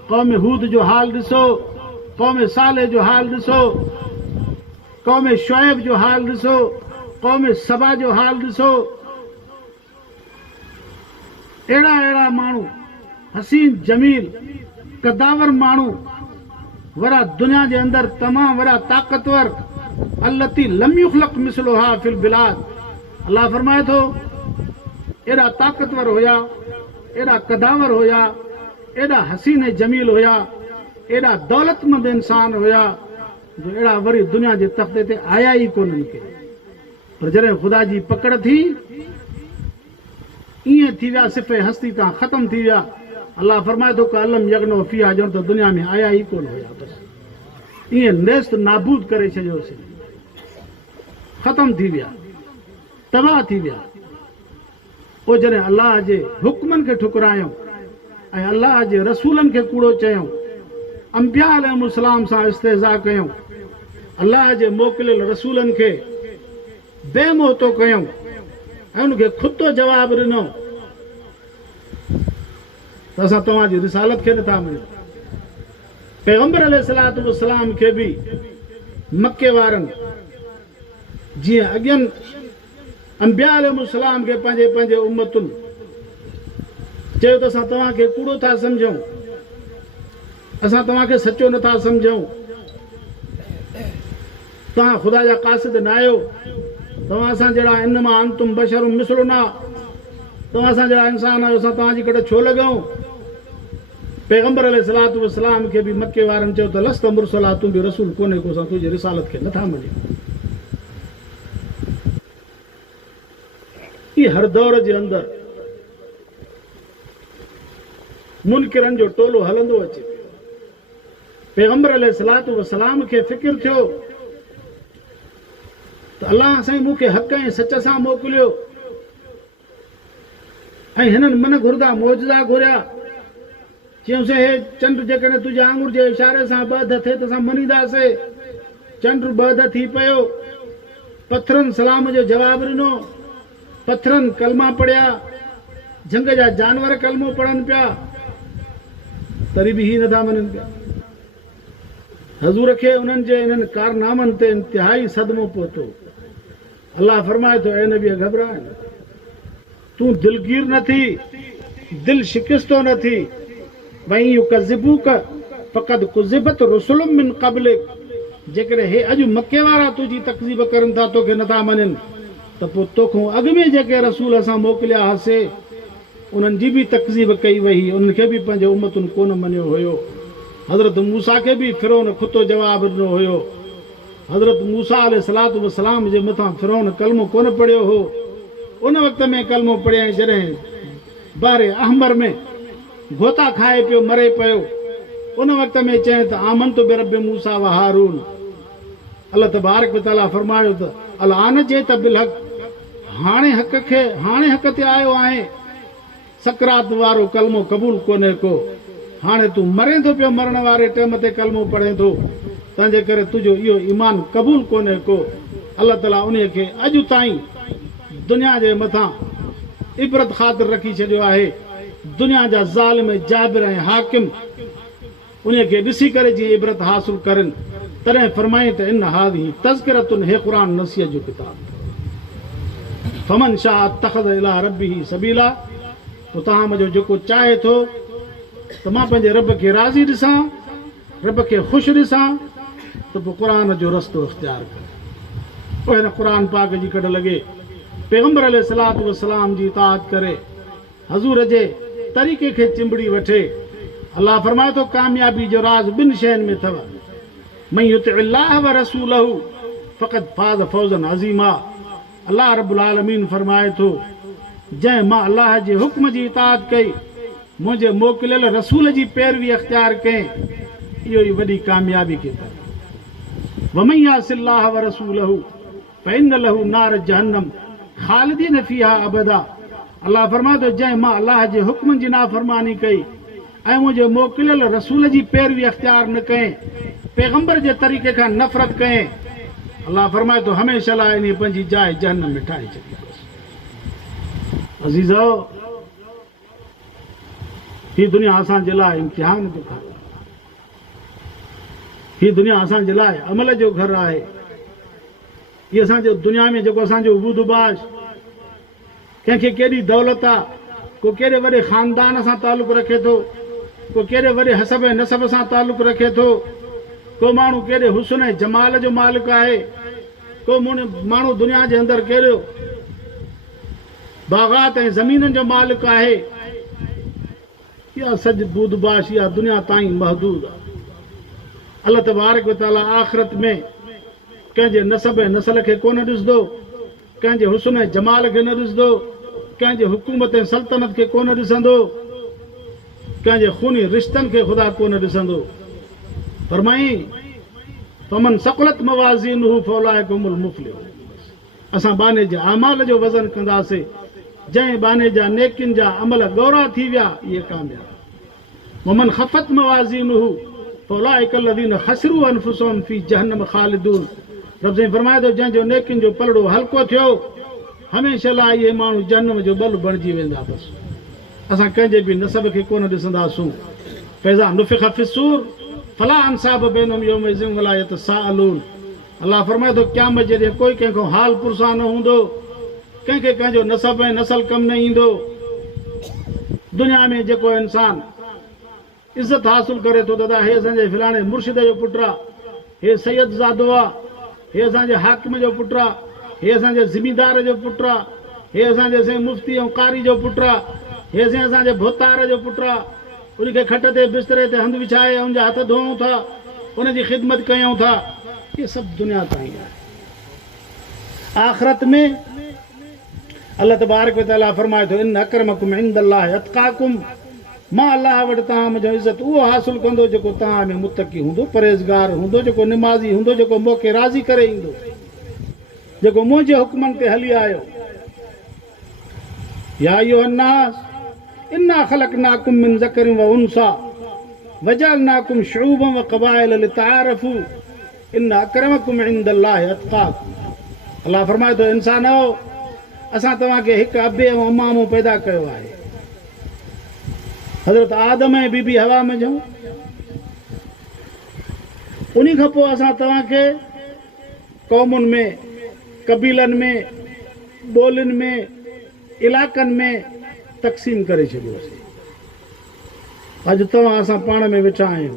क़ौम हूद जो हाल ॾिसो, क़ौम साले जो हाल ॾिसो, क़ौम शुएब जो हाल ॾिसो, क़ौम सबा जो हाल ॾिसो। अहिड़ा अहिड़ा माण्हू, हसीन जमील कदावर माण्हू, वड़ा दुनिया जे अंदरि तमामु वड़ा ताक़तवर, अल्लती लम युख़लक़ मिसलुहा फिल बिलाद। अल्लाह फरमाए थो एॾा ताक़तवर हुया, एॾा कदावर हुया, एॾा हसीन जमील हुया, एॾा दौलतमंद इंसान हुया, जो अहिड़ा वरी दुनिया जे तख़्ते ते आया ई कोन्हनि के। पर जॾहिं ख़ुदा जी पकड़ थी ईअं थी विया, सिफ़े हस्ती तां ख़तम थी विया। अल्लाह फरमाए थो कलम यगनो फिया, ॼण त दुनिया में आया ई कोन हुया, बसि ईअं नेस्त नाबूद करे छॾियोसीं, ख़तम थी विया, तबाह थी विया। पोइ जॾहिं अल्लाह जे हुक्मनि खे ठुकरायूं ऐं अल्लाह जे रसूलनि खे कूड़ो चयूं, अंबिया अलैहिस्सलाम सां इस्तेज़ा कयूं, अल्लाह जे मोकिलियल रसूलनि खे बेमोहतो कयूं ऐं उनखे खुदो जवाबु ॾिनो त असां तव्हांजी रिसालत खे नथा मञूं। पैगंबर अलैहिस्सलातु वस्सलाम खे बि मके वारनि जीअं अॻियनि अंबिया अलैहिस्सलाम खे पंहिंजे पंहिंजे उम्मतुनि चयो त असां तव्हांखे कूड़ो था सम्झूं, असां तव्हांखे सचो नथा सम्झूं, तव्हां ख़ुदा जा क़ासिद न आहियो, तव्हां असां जहिड़ा इन्नमा अंतुम बशरुम मिसलुना, तव्हां असां जहिड़ा इंसान आहियो, असां तव्हांजी कॾहिं छो लॻूं। पैगंबर अलैहिस्सलातु वस्सलाम खे बि मके वारनि चयो त लस्त मुरसला, तूं बि रसूल कोन्हे को, असां तुंहिंजी रिसालत खे नथा मञूं। हर दौर जे अंदरि मुनकिरनि जो टोलो हलंदो अचे। पैगंबर अलैहिस्सलातु वस्सलाम खे फिक्र थियो त अल्लाह साईं मूंखे हक़ ऐं सच सां मोकिलियो ऐं हिननि मन घुरदा मौजज़ा घुरिया। चयूंसीं हे चंड जेकॾहिं तुंहिंजे आंगुर जे इशारे सां ॿध थिए त असां मञीदासीं। चंड ॿध थी पियो, पथरनि सलाम जो जवाबु ॾिनो, पथरनि कलमा पढ़िया, झंग जा जानवर कलमो पढ़नि पिया, तरी बि ही नथा मञनि पिया। हज़ूर खे उन्हनि जे इन्हनि कारनामनि ते इंतिहाई सदमो पहुतो। अल्लाह फरमाए थो, ऐ नबी घबराए न, तूं दिलगीर न थी, दिल शिकिस्तो न थी। वई युकज़िबूक फ़क़द कुज़िबत रुसुलुम मिन क़ब्लिक, जेकॾहिं हे अॼु मके वारा तुंहिंजी तकज़ीब करनि था, तोखे नथा मञनि, त पोइ तोखां अॻु में जेके रसूल असां मोकिलिया हुआसीं उन्हनि जी बि तकज़ीब कई वई, उन्हनि खे बि पंहिंजे उम्मतुनि कोन मञियो हुयो। हज़रत मूसा खे बि फिरौन खुतो जवाबु ॾिनो हुयो। हज़रत मूसा अलैहिस्सलातु वस्सलाम जे मथां फिरौन कलमो कोन पढ़ियो हो। उन वक़्त में कलमो पढ़ियईं जॾहिं बारे अहमर में गोता खाए पियो, मरे पियो। उन वक़्त में चई त आमनतु बिरब्बि मूसा व हारून। अल्लाह तबारक व तआला फरमायो त अल आन जे त बिल हक़, हाणे हक़ ते आयो आहे, सकरात वारो कलमो क़बूल कोन्हे को। हाणे तूं मरे थो पियो, मरण वारे टाइम ते कलमो पढ़े थो, तंहिंजे करे तुंहिंजो इहो ईमान क़बूल कोन्हे को। अल्लाह ताला उन खे अॼु ताईं दुनिया जे मथां इबरत ख़ातिर रखी छॾियो आहे। दुनिया जा ज़ालिम, जाबिर ऐं हाकिम उन खे ॾिसी करे जीअं इबरत हासिल करनि, तॾहिं फरमाई त इन हाज़िही तज़किरतुन, हे क़ुरान नसीहत जो किताब। फमन शाअ अत्तख़ज़ इला रब्बिही सबीला, पोइ तव्हां मुंहिंजो जेको चाहे थो त मां पंहिंजे रब खे राज़ी ॾिसां, रब खे ख़ुशि ॾिसां, त पोइ क़ुरान जो रस्तो इख़्तियार करे। पोइ हिन क़ुरान पाक जी कॾ लॻे, पैगंबर अलैहिस्सलातु वस्सलाम जी इताअत करे, हज़ूर जे तरीक़े खे चिंबड़ी वठे। अल्लाह फरमाए थो कामयाबी जो राज़ ॿिनि शयुनि में अथव, मन युतिअल्लाह व रसूलहू फ़क़द फ़ाज़ फ़ौज़न अज़ीमा। अल्लाह रब्बुल आलमीन फरमाए थो, जंहिं मां अल्लाह जे हुक्म जी इताअत कई, मुंहिंजे मोकिलियल रसूल जी पैरवी अख़्तियार कयईं, इहो ई वॾी कामयाबी खे अथव। वमन यासिल्लाह व रसूलहू फ़इन्न लहू नार जहन्नम ख़ालिदीन फ़ीहा अबदा। अल्लाह फरमाए थो, जंहिं मां अल्लाह जे हुक्म जी नाफ़रमानी कई ऐं मुंहिंजे मोकिलियल रसूल जी पैरवी अख़्तियार न कयईं, पैगंबर जे तरीक़े खां नफ़रत कयईं, अल्लाह फरमाए थो हमेशह लाइ इन पंहिंजी जाइ जहन्नम में ठाहे छॾी। अज़ीज़ो, ही दुनिया असांजे लाइ इम्तिहान जो घर आहे, ही दुनिया असांजे लाइ अमल जो घर आहे। हीअ असांजो दुनिया में जेको असांजो उबूदबाश, कंहिंखे केॾी दौलत आहे, को कहिड़े वॾे ख़ानदान सां तालुक़ु रखे थो, को कहिड़े वॾे हसब ऐं नसब सां तालुक़ु रखे थो, को माण्हू कहिड़े हुस्न ऐं जमाल जो मालिक आहे, को माण्हू दुनिया जे अंदरि कहिड़ो बाग़ात ऐं ज़मीननि जो मालिक आहे। इहा सॼ बूदबाश इहा दुनिया ताईं महदूद आहे। अल्लाह तबारक व तआला आख़िरत में कंहिंजे नसब ऐं नसल खे कोन ॾिसंदो, कंहिंजे हुस्न ऐं जमाल खे न ॾिसंदो, कंहिंजे हुकूमत ऐं सल्तनत खे कोन ॾिसंदो, कंहिंजे खूनी रिश्तनि खे ख़ुदा कोन ॾिसंदो। फरमाई फमन सक़ुलत मवाज़ीनुहु फउलाइका हुमुल मुफ़्लिहून। असां बाने जे अमाल जो वज़न कंदासीं, जंहिं बाने जा नेकियुनि जा अमल गौरा थी विया इहे कामयाब। वमन ख़फ़त मवाज़ीनुहु फउलाइका लज़ीना ख़सिरू अनफुसहुम फ़ी जहन्नम ख़ालिदून। रब साईं फरमाए थो जंहिंजो नेकियुनि जो पलड़ो हल्को थियो, हमेशह लाइ इहे माण्हू जहन्नम जो बल बणिजी वेंदा। बसि असां कंहिंजे बि नसब खे कोन ॾिसंदासूं। फ़ैज़ा नुफ़िख़ फ़िस्सूर फला अंसाब बैनहुम यौमइज़िन वला यतसाअलून। अल्लाह फरमाए थो क़यामत जे ॾींहुं कोई कंहिंखां हाल पुरसा न हूंदो, कंहिंखे कंहिंजो नसब ऐं नसल कमु न ईंदो। दुनिया में जेको इंसान इज़त हासिल करे थो दादा, हे असांजे फलाणे मुर्शिद जो पुटु आहे, हे सैयद ज़ादो आहे, हे असांजे हाकिम जो पुटु आहे, हे असांजे ज़िमीदार जो पुटु आहे, हे असांजे साईं मुफ़्ती ऐं कारी जो पुटु आहे, हे साईं असांजे भोतार जो पुटु आहे। उनखे खट ते बिस्तरे ते हंधि विछाए उनजा हथ धोऊं था, उनजी ख़िदमत कयूं था। इहे सभु दुनिया ताईं आहे। आख़िरत में अल्लाह तबारक व तआला फरमाए थो इन अकरमकुम इंदल्लाहि अतक़ाकुम। मां अल्लाह वटि तव्हां मुंहिंजो इज़त उहो हासिल कंदो जेको तव्हां में मुतक़ी हूंदो, परहेज़गार हूंदो, जेको निमाज़ी हूंदो, जेको मूंखे राज़ी करे ईंदो, जेको मुंहिंजे हुक्मनि ते हली आयो। या अय्युहन्नास इन्ना ख़लक़नाकुम मिन ज़करिन व उन्सा वजअलनाकुम शुऊबन व क़बाइल लितआरफू इन्ना अकरमकुम इंदल्लाहि अतक़ाकुम। अल्लाह फरमाए थो इंसानो, असां तव्हांखे हिकु अबे ऐं अम्मा मां पैदा कयो आहे। हज़रत आदम ऐं बीबी हवा में जऊं, उन्ही खां पोइ असां तव्हांखे क़ौमुनि में, कबीलनि में, ॿोलियुनि में, इलाइक़नि में तक़सीम करे छॾियोसीं। अॼु तव्हां असां पाण में वेठा आहियूं,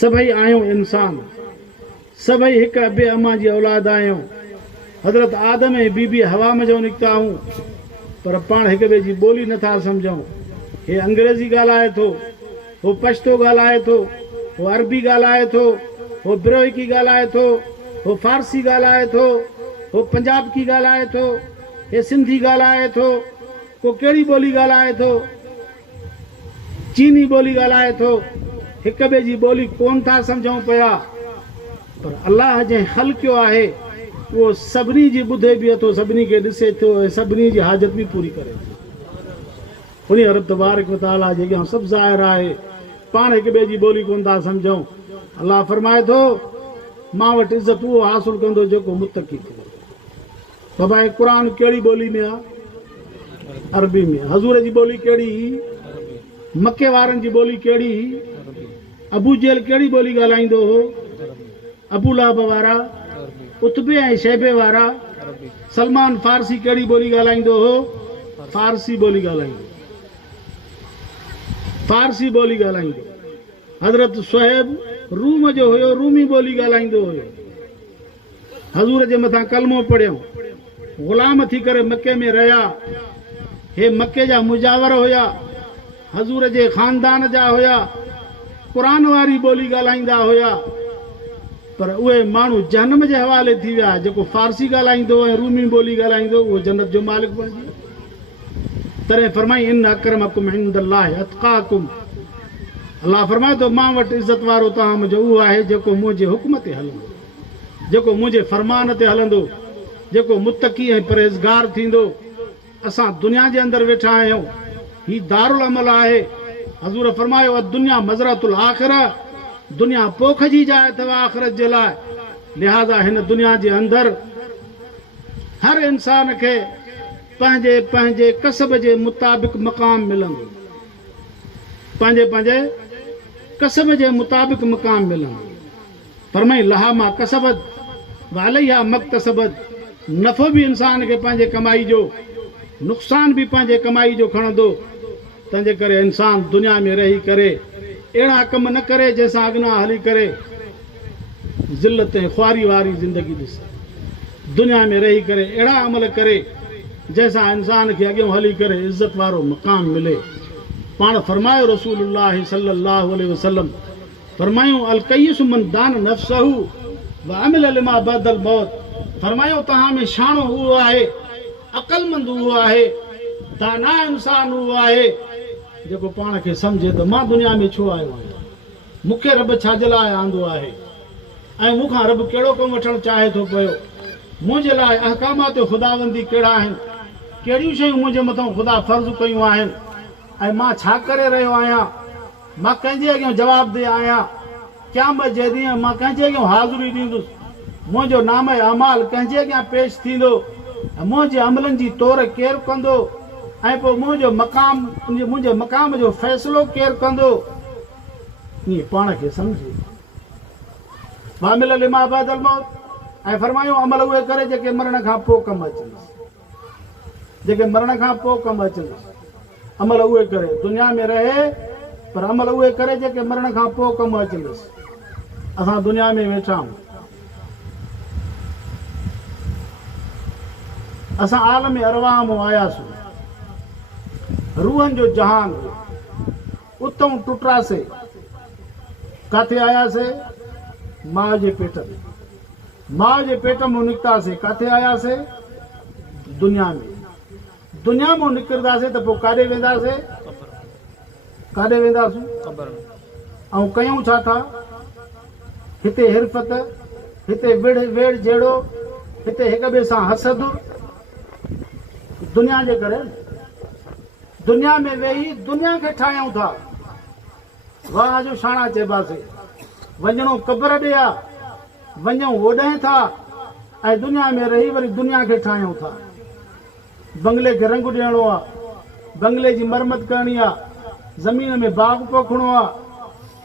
सभई आहियूं इंसान, सभई हिकु अबे अम्मा जी औलाद आहियूं। हज़रत आदम ऐं बीबी हवा में जो निकिता आहियूं, पर पाण हिक ॿिए जी ॿोली नथा सम्झूं। हे अंग्रेज़ी ॻाल्हाए थो, हो पश्तो ॻाल्हाए थो, हो अरबी ॻाल्हाए थो, हो बिरोहिकी ॻाल्हाए थो, हो फारसी ॻाल्हाए थो, हो पंजाब की ॻाल्हाए थो, हे सिंधी ॻाल्हाए थो, को कहिड़ी ॿोली ॻाल्हाए थो, चीनी ॿोली ॻाल्हाए थो। हिक ॿिए जी ॿोली कोन था सम्झूं पिया, पर अल्लाह जंहिं हल कयो आहे उहो सभिनी जी ॿुधे बि थो, सभिनी खे ॾिसे थो ऐं सभिनी जी हाजत बि पूरी करे थो। उन रब तबारक व तआला जे अॻियां सभु ज़ाहिर आहे, पाण हिक ॿिए जी ॿोली कोन था सम्झूं। अल्लाह फरमाए थो मां वटि इज़त उहो हासिल कंदो जेको मुतक़ी थींदो। बाबा क़ुर कहिड़ी ॿोली में आहे? अरबी में। हज़ूर जी ॿोली कहिड़ी? मके वारनि जी ॿोली कहिड़ी? अबू जहल कहिड़ी ॿोली ॻाल्हाईंदो हो? अबू लहब वारा, उतबे ऐं शैबे वारा। सलमान फारसी कहिड़ी ॿोली ॻाल्हाईंदो हो? फारसी ॿोली ॻाल्हाईंदो, फारसी ॿोली ॻाल्हाईंदो। हज़रत सुहैब रूम जो हुयो, रूमी ॿोली ॻाल्हाईंदो हुयो। हज़ूर जे मथां कलमो पढ़ियो, ग़ुलाम थी करे मके में रहिया। हे मके जा मुजावर हुया, हज़ूर जे ख़ानदान जा हुया, क़ुरान वारी ॿोली ॻाल्हाईंदा हुया। पर उहे माण्हू जहन्नम जे हवाले थी विया। जेको फारसी ॻाल्हाईंदो ऐं रूमी ॿोली ॻाल्हाईंदो उहो जन्नत जो मालिक बणिजी वियो। तॾहिं फरमाई इन अकरमकुम इंदल्लाहि अतक़ाकुम। अल्लाह फरमाए थो मां वटि इज़त वारो तव्हां मुंहिंजो उहो आहे जेको मुंहिंजे हुक्म ते हलंदो, जेको मुंहिंजे फरमान ते हलंदो, जेको मुतक़ी ऐं परहेज़गार थींदो। असां दुनिया जे अंदरि वेठा आहियूं, ही दारुल अमल आहे। हज़ूर फरमायो दुनिया मज़रतुल आख़िरा, दुनिया पोख जी जाइ अथव आख़िरत जे लाइ। लिहाज़ा हिन दुनिया जे अंदरि हर इंसान खे पंहिंजे पंहिंजे कसब जे मुताबिक़ मक़ाम मिलंदो, पंहिंजे पंहिंजे कसब जे मुताबिक़ मक़ाम मिलंदो। फरमाई लहा मां कसबत वालैहा मक्तसबत। नफ़ो बि इंसान खे पंहिंजे कमाई जो, नुक़सान बि पंहिंजे कमाई जो खणंदो। तंहिंजे करे इंसान दुनिया में रही करे अहिड़ा कम न करे जंहिंसां अॻियां हली करे ज़िल्लत ऐं ख़्वारी वारी ज़िंदगी ॾिसे। दुनिया में रही करे अहिड़ा अमल करे जंहिंसां इंसान खे अॻियां हली करे इज़त वारो मक़ाम मिले। पाण फरमायो रसूलुल्लाह सल्लल्लाहु अलैहि वसल्लम फरमायूं अल कय्यिस मन दान नफ्सहू व अमिल लिमा बदल मौत। फरमायूं तहां में शाणो उहो आहे, अक़लमंद उहो आहे, दाना इंसान उहो आहे जेको पाण खे सम्झे त मां दुनिया में छो आयो आहियां, मूंखे रब छाजे लाइ आंदो आहे ऐं मूंखां रब कहिड़ो कमु वठणु चाहे थो पियो, मुंहिंजे लाइ अहकामात ख़ुदाबंदी कहिड़ा आहिनि, कहिड़ियूं शयूं मुंहिंजे मथां ख़ुदा फ़र्ज़ कयूं आहिनि ऐं मां छा करे रहियो आहियां, मां कंहिंजे अॻियां जवाबदेह आहियां, क़यामत जे ॾींहुं मां कंहिंजे अॻियां हाज़िरी ॾींदुसि, मुंहिंजो नाम अमाल कंहिंजे अॻियां पेश थींदो, मुंहिंजे अमलनि जी तौर केरु कंदो ऐं पोइ मुंहिंजे मक़ाम जो फ़ैसिलो केरु कंदो, ईअं पाण खे सम्झे। वामिल लिमा बदल मौत। ऐं फरमायूं अमल उहे करे जेके मरण खां पोइ कमु अचनि, जेके मरण खां पोइ कमु अचनि, अमल उहे करे, दुनिया में रहे पर अमल उहे करे जेके मरण खां पोइ कमु अचनि। असां दुनिया में वेठा आहियूं, असां आलम अरवाह में आयासीं, रूहनि जो जहान उतां टुटरासीं, किथे आयासीं, माउ जे पेट में, माउ जे पेट में निकितासीं, किथे आयासीं, दुनिया में, दुनिया में निकिरंदासीं त पोइ काॾे वेंदासीं, काॾे वेंदासीं, ऐं कयूं छा था, हिते हिरफत, हिते वेड़ जहिड़ो, हिते हिक ॿिए सां हसद, दुनिया जे करे, दुनिया में वेही दुनिया खे ठाहियूं था, वाह जो शाणा चइबासीं, वञणो क़ब्र ॾे आहे, वञूं होॾे था ऐं दुनिया में रही वरी दुनिया खे ठाहियूं था, बंगले खे रंग ॾियणो आहे, बंगले जी मरमत करणी आहे, ज़मीन में बाग पोखणो आहे,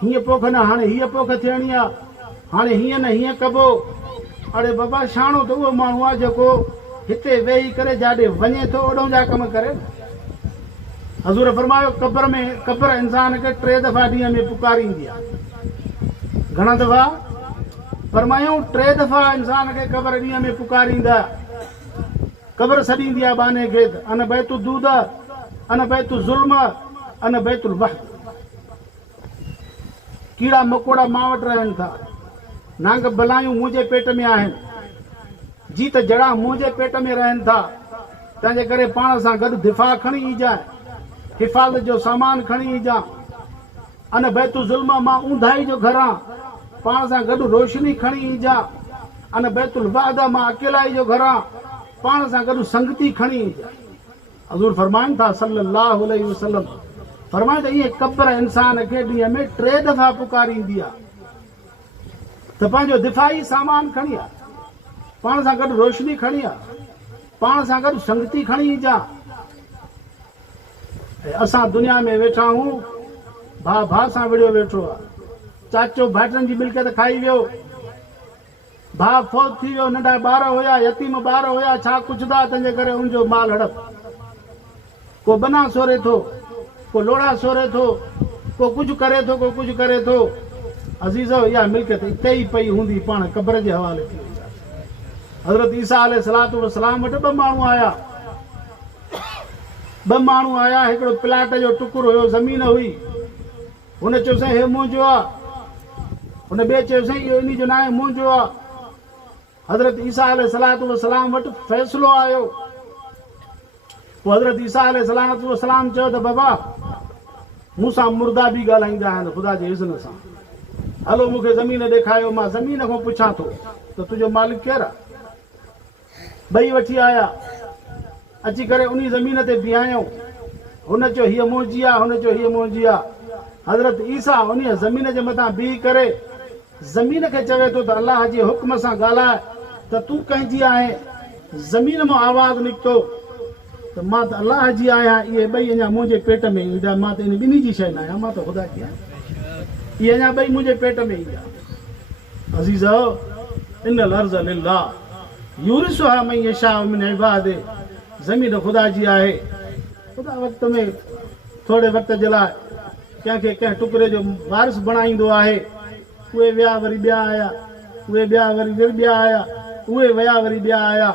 हीअं पोख न हाणे हीअ पोख थियणी आहे, हाणे हीअं न हीअं कबो। अड़े बाबा शाणो त उहो माण्हू आहे जेको हिते वेही करे जाॾे वञे थो ओॾो जा कम करे। हज़ूर फरमायो क़ब्र में, क़ब्र इंसान खे 3 दफ़ा ॾींहं में पुकारींदी आहे, घणा दफ़ा फरमायूं 3 दफ़ा इंसान खे क़ब्र ॾींहं में पुकारींदा, क़ब्र सॾींदी आहे बाने खे, अन बैतु दूद, अन बैतु ज़ुल्म, अन बैतुल वहद। कीड़ा मकोड़ा मां वटि रहनि था, नांग बलायूं मुंहिंजे पेट में आहिनि, जीत जड़ा मुंहिंजे पेट में रहनि था, तंहिंजे करे पाण सां गॾु दिफ़ा खणी ईजांइ, हिफ़ाज़त जो सामान खणी ईजां। अन बैतु ज़ुल्म, मां ऊंधाई जो घरां, पाण सां गॾु रोशनी खणी ईजां। अन बैतुल वहद, मां अकेलाई जो घरां, पाण सां गॾु संगती खणी ईजां। हज़ूर फरमाइनि था सल्लल्लाहु अलैहि वसल्लम, फरमाए त ईअं क़ब्र इंसान खे ॾींहं में 3 दफ़ा पुकारींदी आहे, त पंहिंजो दिफ़ाई सामान खणी आहे, पाण सां गॾु रोशनी खणी आहे, पाण सां गॾु संगती खणी ईजां। असां दुनिया में वेठा आहियूं, भाउ सां विड़ियो वेठो आहे, चाचो भाइटनि जी मिल्कियत खाई वियो, भाउ फौत थी वियो, नंढा ॿार हुया, यतीम ॿार हुया, छा कुझु था, तंहिंजे करे उनजो माल हड़प, को बना सोरे थो, को लोड़ा सोरे थो, को कुझु करे थो, को कुझु करे थो। अज़ीज़ो इहा मिल्कियत हिते ई पई हूंदी, पाण क़ब्र जे हवाले थी वेंदा। हज़रत ईसा अलैहिस्सलातु वस्सलाम वटि 2 माण्हू आया, 2 माण्हू आया, हिकिड़ो प्लाट जो टुकुर हुयो, ज़मीन हुई, हुन चयोसीं हे मुंहिंजो आहे, हुन ॿिए चयोसीं इहो इन जो न आहे, मुंहिंजो आहे। हज़रत ईसा अलैहिस्सलातु वस्सलाम वटि फ़ैसिलो आयो, पोइ हज़रत ईसा अलैहिस्सलातु वस्सलाम चयो त बाबा मूंसां मुर्दा बि ॻाल्हाईंदा आहिनि ख़ुदा जे इज़्न सां, हलो मूंखे ज़मीन ॾेखारियो, मां ज़मीन खां पुछां थो त तुंहिंजो मालिक केरु आहे। 2 वठी आया, अची करे उन ज़मीन ते बीहायूं, हुन चयो हीअ मुंहिंजी आहे, हुन चयो हीअ मुंहिंजी आहे। हज़रत ईसा उन ज़मीन जे मथां बीह करे ज़मीन खे चवे थो त अलाह जे हुक्म सां ॻाल्हाए त तूं कंहिंजी आहे। ज़मीन मां आवाज़ निकितो त मां त अलाह जी आहियां, इहे 2 अञा मुंहिंजे पेट में ईंदा, मां त इन ॿिन्ही जी शइ न आहियां, मां त ख़ुदा जी आहियां, इहे अञा 2 मुंहिंजे पेट में ईंदा। अज़ीज़ो इन्नल अर्ज़ लिल्लाह यूरिसुहा मन यशाउ मिन इबादिही, ज़मीन ख़ुदा जी आहे। ख़ुदा वक़्त में थोरे वक़्त जे लाइ कंहिंखे कंहिं टुकड़े जो वारिस बणाईंदो आहे, उहे विया वरी ॿिया आया, उहे ॿिया वरी ॿिया आया, उहे विया वरी ॿिया आया।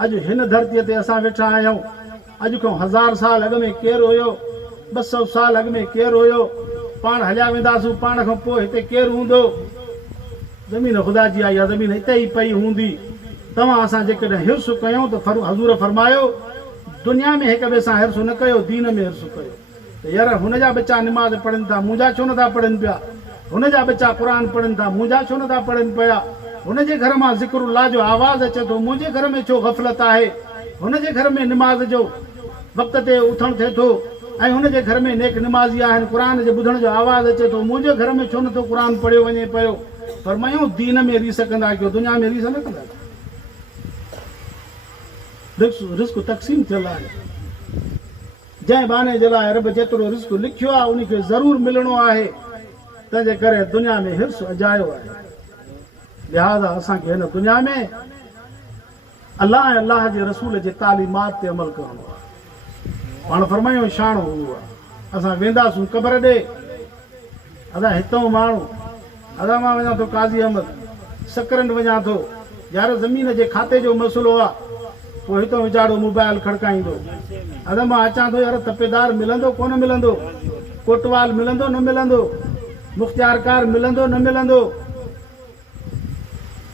अॼु हिन धरतीअ ते असां वेठा आहियूं, अॼु खां 1000 साल अॻु में केरु हुयो, 200 साल अॻु में केरु हुयो, पाण हलिया वेंदासूं, पाण खां पोइ हिते केरु हूंदो? ज़मीन ख़ुदा जी आहे, या ज़मीन हिते ई पई हूंदी। तव्हां असां जेकॾहिं हिर्सु कयूं त हज़ूर फरमायो दुनिया में हिक ॿिए सां हिर्सु न कयो, दीन में हिर्सु कयो। त यार हुनजा बच्चा निमाज़ पढ़नि था, मुंहिंजा छो नथा पढ़नि पिया? हुनजा बच्चा क़ुर पढ़नि था, मुंहिंजा छो नथा पढ़नि पिया? हुनजे घर मां ज़िक्रुल्लाह जो आवाज़ अचे थो, मुंहिंजे घर में छो ग़फ़लत आहे? हुनजे घर में निमाज़ जो वक़्त ते उथणु थिए थो ऐं हुनजे घर में नेक निमाज़ी आहिनि, क़ुर जे ॿुधण जो आवाज़ अचे थो, मुंहिंजे घर में छो नथो क़ुर पढ़ियो वञे पियो? फरमायूं दीन में रीस कंदा कयो, दुनिया में रीस न कंदा। रिस्क तक़सीम थियल आहे, जंहिं बहाने जे लाइ रब जेतिरो रिस्क लिखियो आहे उनखे ज़रूरु मिलणो आहे, तंहिंजे करे दुनिया में हिर्स अजायो आहे। लिहाज़ा असांखे हिन दुनिया में अलाह ऐं अलाह जे रसूल जे तालीमात ते अमल करणो आहे। पाण फरमायूं शाणो उहो आहे, असां वेंदासूं क़बर ॾे, असां हितां माण्हू, असां मां वञा थो काज़ी अहमद, सकरंड वञा थो, यार ज़मीन जे खाते जो मसइलो आहे, पोइ हितां वीचारो मोबाइल खड़काईंदो, असां मां अचां थो, यार तपेदार मिलंदो कोन मिलंदो, कोटवाल मिलंदो न मिलंदो, मुख़्तियारकार मिलंदो न मिलंदो?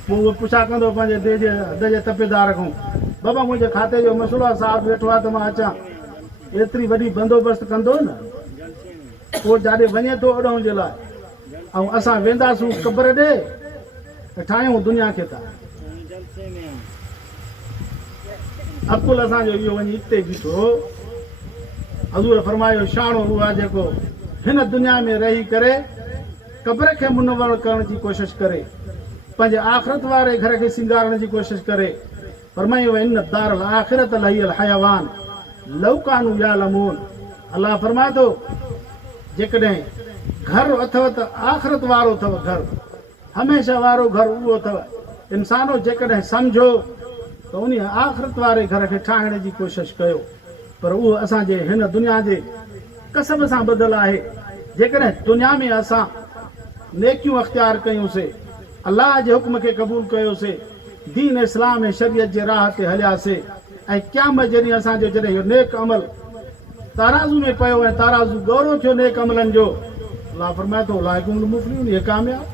पोइ उहो पुछा कंदो पंहिंजे देह जे हद जे तपेदार खां, बाबा मुंहिंजे खाते जो मसइलो आहे, साहब वेठो आहे त मां अचां, एतिरी वॾी बंदोबस्त कंदो न? पोइ जाॾे वञे थो ओॾों जे लाइ, ऐं असां वेंदासूं क़बर ॾे त ठाहियूं दुनिया खे था। अकुल असांजो इहो वञी हिते बीठो, हज़ूर फरमायो शाणो उहो आहे जेको हिन दुनिया में रही करे क़बर खे मुनवर करण जी कोशिशि करे, पंहिंजे आख़िरत वारे घर खे सिंगारण जी कोशिशि करे। फरमायो इन दारल आख़िरत लहियल हयावान लौ कानू यालमून। अलाह फरमाए थो जेकॾहिं घर अथव त आख़िरत वारो अथव, घर हमेशह वारो घर उहो अथव। इंसानो जेकॾहिं सम्झो त उन आख़िरत वारे घर खे ठाहिण जी कोशिशि कयो, पर उहो असांजे हिन दुनिया जे कसब सां ॿधल आहे। जेकॾहिं दुनिया में असां नेकियूं अख़्तियार कयूंसीं, अलाह जे हुक्म खे क़बूल कयोसीं, दीन इस्लाम ऐं शरीयत जे राह ते हलियासीं, ऐं क़यामत जे ॾींहुं असांजो जॾहिं इहो नेक अमल ताराज़ू में पियो ऐं ताराज़ू गौरव थियो नेक अमलनि जो, अलाह फरमाए थो लाइकुमुल मुफ़्लिहून, इहे कामयाब।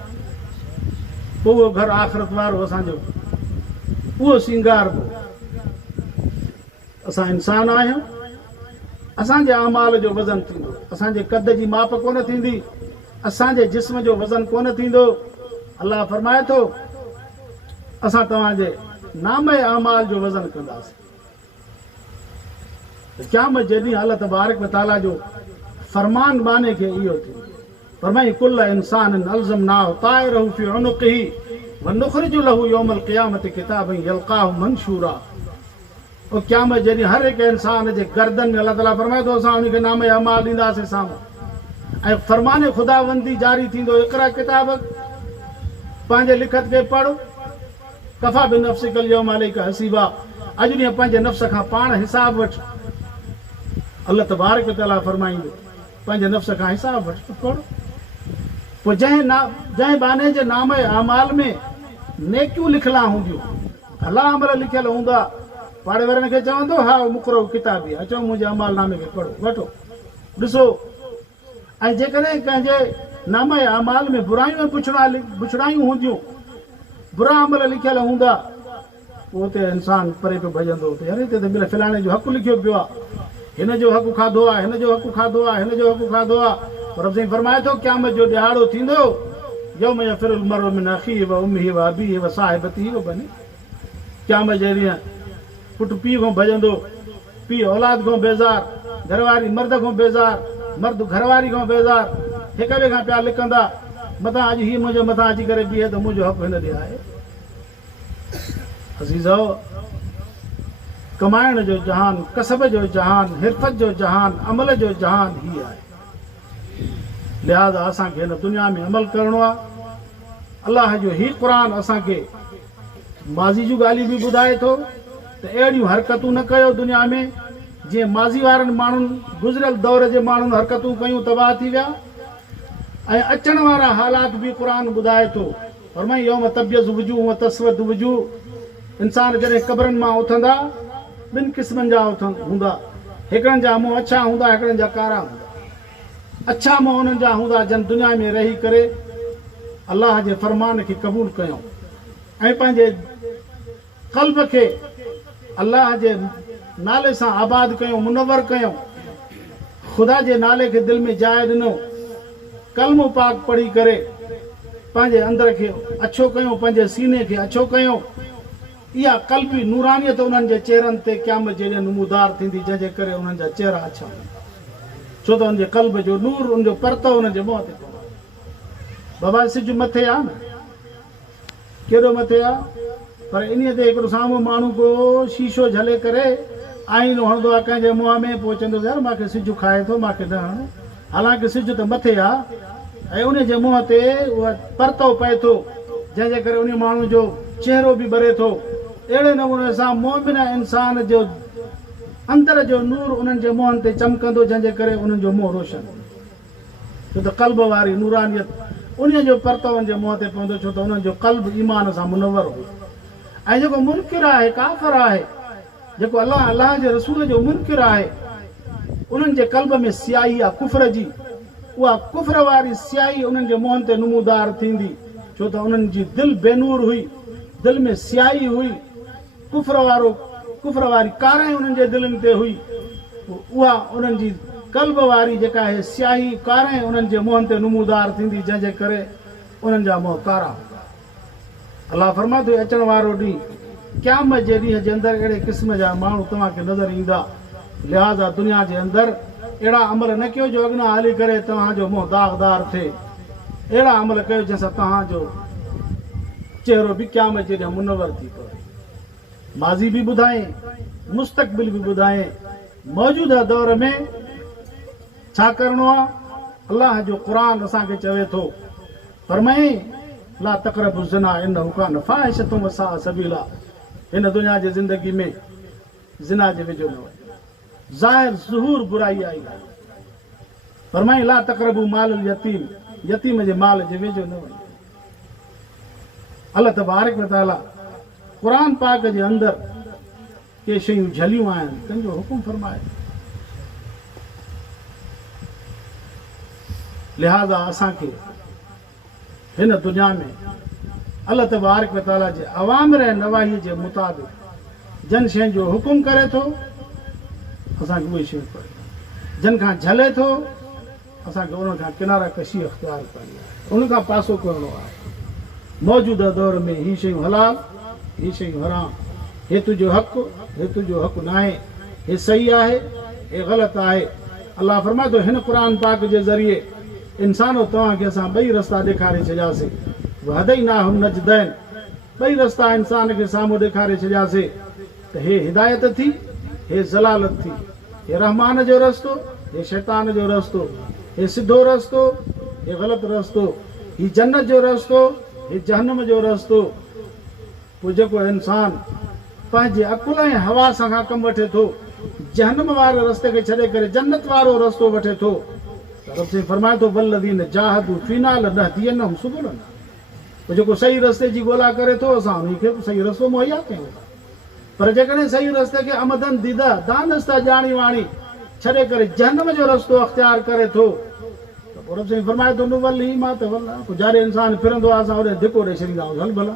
पोइ उहो घर आख़िरत वारो असांजो उहो सिंगारबो। असां इंसान आहियूं, असांजे अमाल जो वज़न थींदो, असांजे कद जी माप कोन थींदी, असांजे जिस्म जो वज़न कोन थींदो। अलाह फरमाए थो असां तव्हांजे नाम ऐं अमाल जो वज़न कंदासीं। क़यामत जे ॾींहुं अल्लाह तबारक व तआला जो फरमान माने खे इहो थींदो, फरमाई कुल इंसान अलज़मनाहु ताइरहु फी उनुक़िही व नुख़रिजु लहू यौमल क़यामत किताबन यल्क़ाहु मंशूरा। और क़यामत जे ॾींहुं हर हिकु इंसान जे गर्दन में अल्लाह ताला फरमाए थो असां उनखे नाम अमाल ॾींदासीं साम्हूं, ऐं फरमाने ख़ुदाबंदी जारी थींदो, इक़रा किताब, पंहिंजे लिखत खे पढ़, कफ़ा बि नफ़्सिकल यौम अलैका हसीबा, अॼु ॾींहुं पंहिंजे नफ़्स खां पाण हिसाब वठि। अल्लाह तबारक व तआला फरमाईंदो पंहिंजे नफ़्स खां हिसाब वठि, पढ़। पोइ जंहिं बाने जे नाम अमाल में नेकियूं लिखियलु हूंदियूं, भला अमल लिखियल हूंदा, पाड़े वारनि खे चवंदो हा मुक़रो किताब आहे, अचो मुंहिंजे अमाल नामे खे पढ़ो, वठो, ॾिसो। ऐं जेकॾहिं कंहिंजे नाम अमाल में बुरायूं पुछड़ायूं हूंदियूं, बुरा अमल लिखियल हूंदा, पोइ उते इंसान परे पियो भॼंदो, अरे हिते त फिलाणे जो हक़ु लिखियो पियो आहे, हिन जो हक़ु खाधो आहे, हिन जो हक़ु खाधो आहे, हिन जो हक़ु खाधो आहे। पर साईं फरमाए थो क़यामत जो ॾिहाड़ो थींदो, यौम यफ़िरुल मर्उ मिन अख़ीहि व उम्मिहि व अबीहि व साहिबतिहि व बनीहि। क़यामत जे ॾींहुं पुटु पीउ खां भॼंदो, पीउ औलाद खां बेज़ार, घरवारी मर्द खां बेज़ार, मर्द घरवारी खां बेज़ार, हिक ॿिए खां पिया लिकंदा, मथां अॼु हीअ मुंहिंजे मथां अची करे बीहे त मुंहिंजो हक़ु हिन ॾे आहे। अज़ीज़ो, कमाइण जो जहान, कसब जो जहान, हिरफत जो जहान, अमल जो जहान ही आहे। लिहाज़ा असांखे हिन दुनिया में अमल करिणो आहे। अलाह जो ही क़ुरान असांखे माज़ी जूं ॻाल्हियूं बि ॿुधाए थो त अहिड़ियूं हरकतूं न कयो दुनिया में जीअं माज़ी वारनि माण्हुनि, गुज़िरियल दौर जे माण्हुनि हरकतूं कयूं, तबाह थी विया। ऐं अचण वारा हालात बि क़ुरान ॿुधाए थो, फरमाई यौम तब्यज़ु वुजूह व तस्वदु वुजूह। इंसान जॾहिं क़बरनि मां उथंदा, ॿिनि क़िस्मनि जा हूंदा, हिकिड़नि जा मुंहुं अछा हूंदा, हिकिड़नि जा कारा हूंदा। अच्छा मोह उन्हनि जा हूंदा जन दुनिया में रही करे अल्लाह जे फरमान खे क़बूल कयूं ऐं पंहिंजे क़ल्ब खे अल्लाह जे नाले सां आबाद कयूं, मुनवर कयूं, ख़ुदा जे नाले खे दिलि में जाइ ॾिनो, कलमो पाक पढ़ी करे पंहिंजे अंदर खे अछो कयूं, पंहिंजे सीने खे अछो कयूं। इहा क़ल्बी नूरानियत उन्हनि जे चेहरनि ते क़यामत जे ॾींहुं नमूदार थींदी, जंहिंजे करे उन्हनि जा चेहरा अछा छो त उनजे क़ल्ब जो नूर, उनजो परतो उन्हनि जे मुंहं ते पवंदो। बाबा सिज मथे आहे न, केॾो मथे आहे, पर इन ते हिकिड़ो साम्हूं माण्हू को शीशो झले करे आईनो हणंदो आहे कंहिंजे मुंहं में, पोइ चवंदो यार मूंखे सिज खाए थो, मूंखे न हण। हालांकि सिज त मथे आहे ऐं उन जे मुंहं ते उहा परतो पए थो, जंहिंजे करे उन माण्हू जो चेहरो बि भरे थो। अहिड़े नमूने सां मोमिन इंसान जो अंदर जो नूर उन्हनि जे मुंहनि ते चमकंदो, जंहिंजे करे उन्हनि जो मुंहुं रोशन, छो त क़ल्ब वारी नूरानियत उन जो परतो उन जे मुंहं ते पवंदो, छो त उन्हनि जो क़ल्ब ईमान सां मुनवर हो। ऐं जेको मुनकिर आहे, काफ़िर आहे, जेको अल्लाह जे रसूल जो मुनकिर आहे, उन्हनि जे क़ल्ब में स्याही आहे कुफ्र जी। उहा कुफ्र वारी स्याही उन्हनि जे मुंहनि ते नमूदार थींदी, छो त उन्हनि जी दिलि बेनूर हुई, दिलि में स्याही हुई, कुफ्र वारी काराई उन्हनि जे दिलनि ते हुई। उहा उन्हनि जी क़ल्ब वारी जेका आहे स्याही काराई उन्हनि जे मुंहनि ते नमूदार थींदी, जंहिंजे करे उन्हनि जा मुंहं कारा। अलाह फरमाए थो अचण वारो ॾींहुं क़यामत जे ॾींहं जे अंदरि अहिड़े क़िस्म जा माण्हू तव्हांखे नज़र ईंदा। लिहाज़ा दुनिया जे अंदरि अहिड़ा अमल न कयो जो अॻियां हली करे तव्हांजो मुंहुं दाग़दार थिए। अहिड़ा अमल कयो जंहिंसां तव्हांजो चेहरो बि क़यामत जे ॾींहुं मुनवर थी पवे। माज़ी बि ॿुधाए, मुस्तक़बिल बि ॿुधाए, मौजूदा दौर में छा करिणो आहे। अल्लाह जो क़ुरान असांखे चवे थो, फरमाए ला तक़रबु ज़िना इन्नहु कान फ़ाहिशतुन व साअ सबीला। हिन दुनिया जी ज़िंदगी में ज़िना जे वेझो न वञो, ज़ाहिर ज़ुहूर बुराई आई आहे। फरमाए ला तक़रबु माल यतीम, यतीम जे माल जे वेझो न वञो। अल्लाह तबारक व तआला क़ुरान पाक जे अंदरि के शयूं झलियूं आहिनि, तंहिंजो हुकुम फरमाए। लिहाज़ा असांखे हिन दुनिया में अल्लाह तबारक व तआला जे अवामिर ऐं नवाही जे मुताबिक़ जन शयुनि जो हुकुम करे थो, असांखे उहे शयूं करिणियूं। जिन खां झले थो, असांखे उन खां किनारा कशी इख़्तियार करणी आहे, उन खां पासो करिणो आहे। मौजूदा दौर में ही शयूं हलाल, ही शयूं हराम, हे तुंहिंजो हक़ु, हे तुंहिंजो हक़ु न आहे, हे सही आहे, हे ग़लति आहे। अल्लाह फरमाए थो हिन क़ुरान पाक जे ज़रिए इंसानो तव्हांखे असां ॿई रस्ता ॾेखारे छॾियासीं। वहदैनाहुन नजदैन, ॿई रस्ता इंसान खे साम्हूं ॾेखारे छॾियासीं त हे हिदायत थी, हे ज़लालत थी, हे रहमान जो रस्तो, हे शैतान जो रस्तो, हे सिधो रस्तो, हे ग़लति रस्तो, ही जन्नत जो रस्तो, हे जहन्नम जो रस्तो। पोइ जेको इंसान पंहिंजे अकुल ऐं हवास खां कमु वठे थो, जहन्नम वारे रस्ते खे छॾे करे जन्नत वारो रस्तो वठे थो, रब से फरमाए थो वल्लज़ीन जाहदू फीना लनहदियन्नहुम सुबुलना। पोइ जेको सही रस्ते जी ॻोल्हा करे थो, असां उनखे सही रस्तो मुहैया कयूं। पर जेकॾहिं सही रस्ते खे अमदन दीदा दानस्ता ॼाणी वाणी छॾे करे जहन्नम जो रस्तो अख़्तियार करे थो, त पोइ रब से फरमाए थो नुवल्लिही मा तवल्ला। पोइ जाॾे इंसान फिरंदो आहे असां होॾे धिको ॾेई छॾींदा आहियूं, हल भला।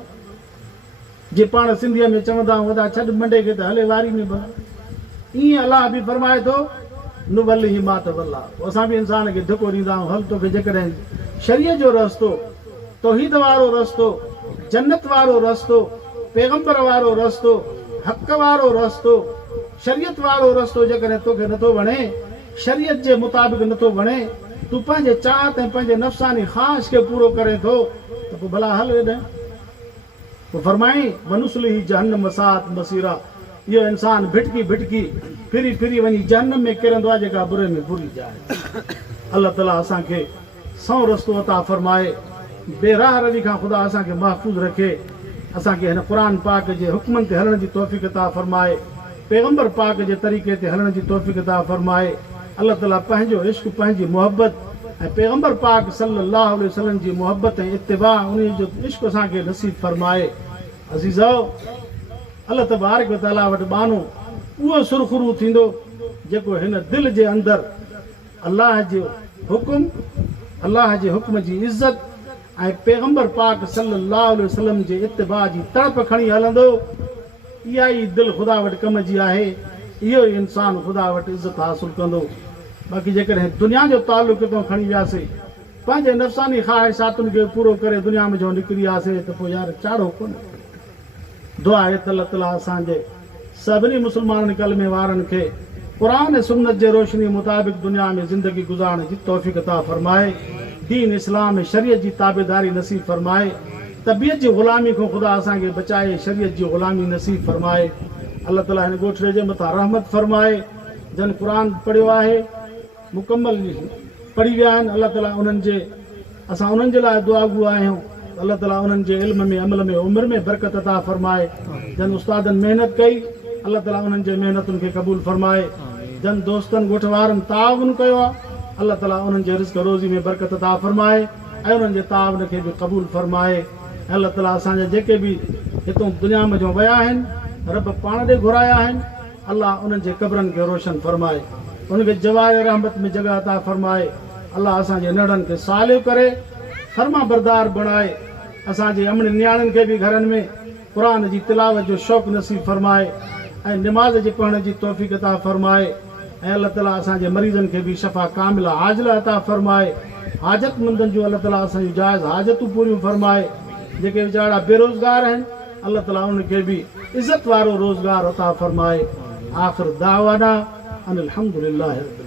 जे पाण सिंधीअ में चवंदा आहियूं वॾा छॾ मंडे खे त हले वारी में भला, ईअं अलाह बि फरमाए थो नुवल्लिही मा तवल्ला। पोइ असां बि इंसान खे धिको ॾींदा आहियूं, हल तोखे जेकॾहिं शरीअत जो रस्तो, तौहीद वारो रस्तो, जन्नत वारो रस्तो, पैगंबर वारो रस्तो, हक़ वारो रस्तो, शरीयत वारो रस्तो जेकॾहिं तोखे नथो वणे, शरीयत जे मुताबिक़ नथो वणे, तूं पंहिंजे चाहत ऐं पंहिंजे नफ़्सानी ख़्वाहिश खे पूरो करे थो, त पोइ भला हल हेॾे। पोइ फरमाई वनुस्लिही जहन्नम सात मसीरा। इहो इंसान भिटकी भिटकी फिरी फिरी वञी जहन्नम में किरंदो आहे, जेका बुरे में बुरी जाइ। अल्लाह ताला असांखे सौ रस्तो अता फरमाए, बेराह रवी खां ख़ुदा असांखे महफ़ूज़ रखे, असांखे हिन क़ुरान पाक जे हुक्मनि ते हलण जी तौफ़ीक़ अता फरमाए, पैगंबर पाक जे तरीक़े ते हलण जी तौफ़ीक़ अता फरमाए। अल्लाह ताला पंहिंजो इश्क़, पंहिंजी मोहबत ऐं पैगंबर पाक सल्लल्लाहु अलैहि वसल्लम जी मोहबत ऐं इत्तिबा, उन जो इश्क़ असांखे नसीब फरमाए। अज़ीज़ो, अल्लाह तबारक व तआला वटि बानो उहो सुरखुरू थींदो जेको हिन दिलि जे अंदरि अल्लाह जो हुकुम अल्लाह जे हुक्म जी इज़त ऐं पैगंबर पाक सल्लल्लाहु अलैहि वसल्लम जे इत्तिबा जी तड़प खणी हलंदो, इहा ई दिलि ख़ुदा वटि कम जी आहे, इहो ई इंसानु ख़ुदा वटि इज़त हासिलु कंदो। बाक़ी जेकॾहिं दुनिया जो तालुक हितां खणी वियासीं, पंहिंजे नफ़सानी ख़्वाहिशातुनि खे पूरो करे दुनिया में जो निकिरी वियासीं त पोइ यार चाढ़ो कोन्हे। दुआ आहे त अल्लाह ताला असांजे सभिनी मुस्लमाननि कलमे वारनि खे क़ुरान ऐं सुन्नत जे रोशनी मुताबिक़ दुनिया में ज़िंदगी गुज़ारण जी तौफ़ीक़ अता फ़रमाए, दीन इस्लाम ऐं शरीयत जी ताबेदारी नसीब फ़रमाए, तबियत जी ग़ुलामी खां ख़ुदा असांखे बचाए शरीयत जी ग़ुलामी नसीब फ़रमाए। अल्लाह ताला हिन ॻोठड़े जे मथां रहमत फ़रमाए। जन क़ुरान पढ़ियो आहे, मुकमल पढ़ी विया आहिनि, अल्लाह ताला उन्हनि जे असां उन्हनि जे लाइ दुआ गो आहियूं। अल्लाह ताला उन्हनि जे इल्म में अमल में उमिरि में बरकत अता फ़रमाए। जन उस्तादनि महिनत कई, अल्लाह ताला उन्हनि जे महिनतुनि खे क़बूल फ़रमाए। जन दोस्तनि ॻोठ वारनि ताउन कयो आहे, अल्लाह ताला उन्हनि जे रिज़्क़ रोज़ी में बरकत अता फ़रमाए ऐं उन्हनि जे ताउन खे बि क़बूल फ़रमाए। अल्लाह ताला असांजा जेके बि हितां दुनिया में जो विया आहिनि, रब पाण ॾे घुराया आहिनि, अल्लाह उन्हनि जे क़बरनि खे रोशन फ़रमाए, उनखे जवाए रहमत में जॻह अता फ़रमाए। अल्लाह असांजे नड़नि खे सालियो करे फर्मा बरदार बणाए, असांजे अमड़ नियाणियुनि खे बि घरनि में क़ुरान जी तिलावत जो शौक़ु नसीब फ़रमाए ऐं निमाज़ जे पढ़ण जी तौफ़ीक़ अता फ़रमाए। ऐं अल्लाह ताला असांजे मरीज़नि खे बि शफ़ा कामिला आजिला अता फ़रमाए। हाजतमंदनि जूं अल्लाह ताला असांजूं जाइज़ हाजतूं पूरियूं फ़रमाए। जेके वीचारा बेरोज़गार आहिनि, अल्लाह ताला उनखे बि इज़त वारो रोज़गार अता फ़रमाए। आख़िर दावाना अनिल हम्दुलिल्लाहि रब्बिल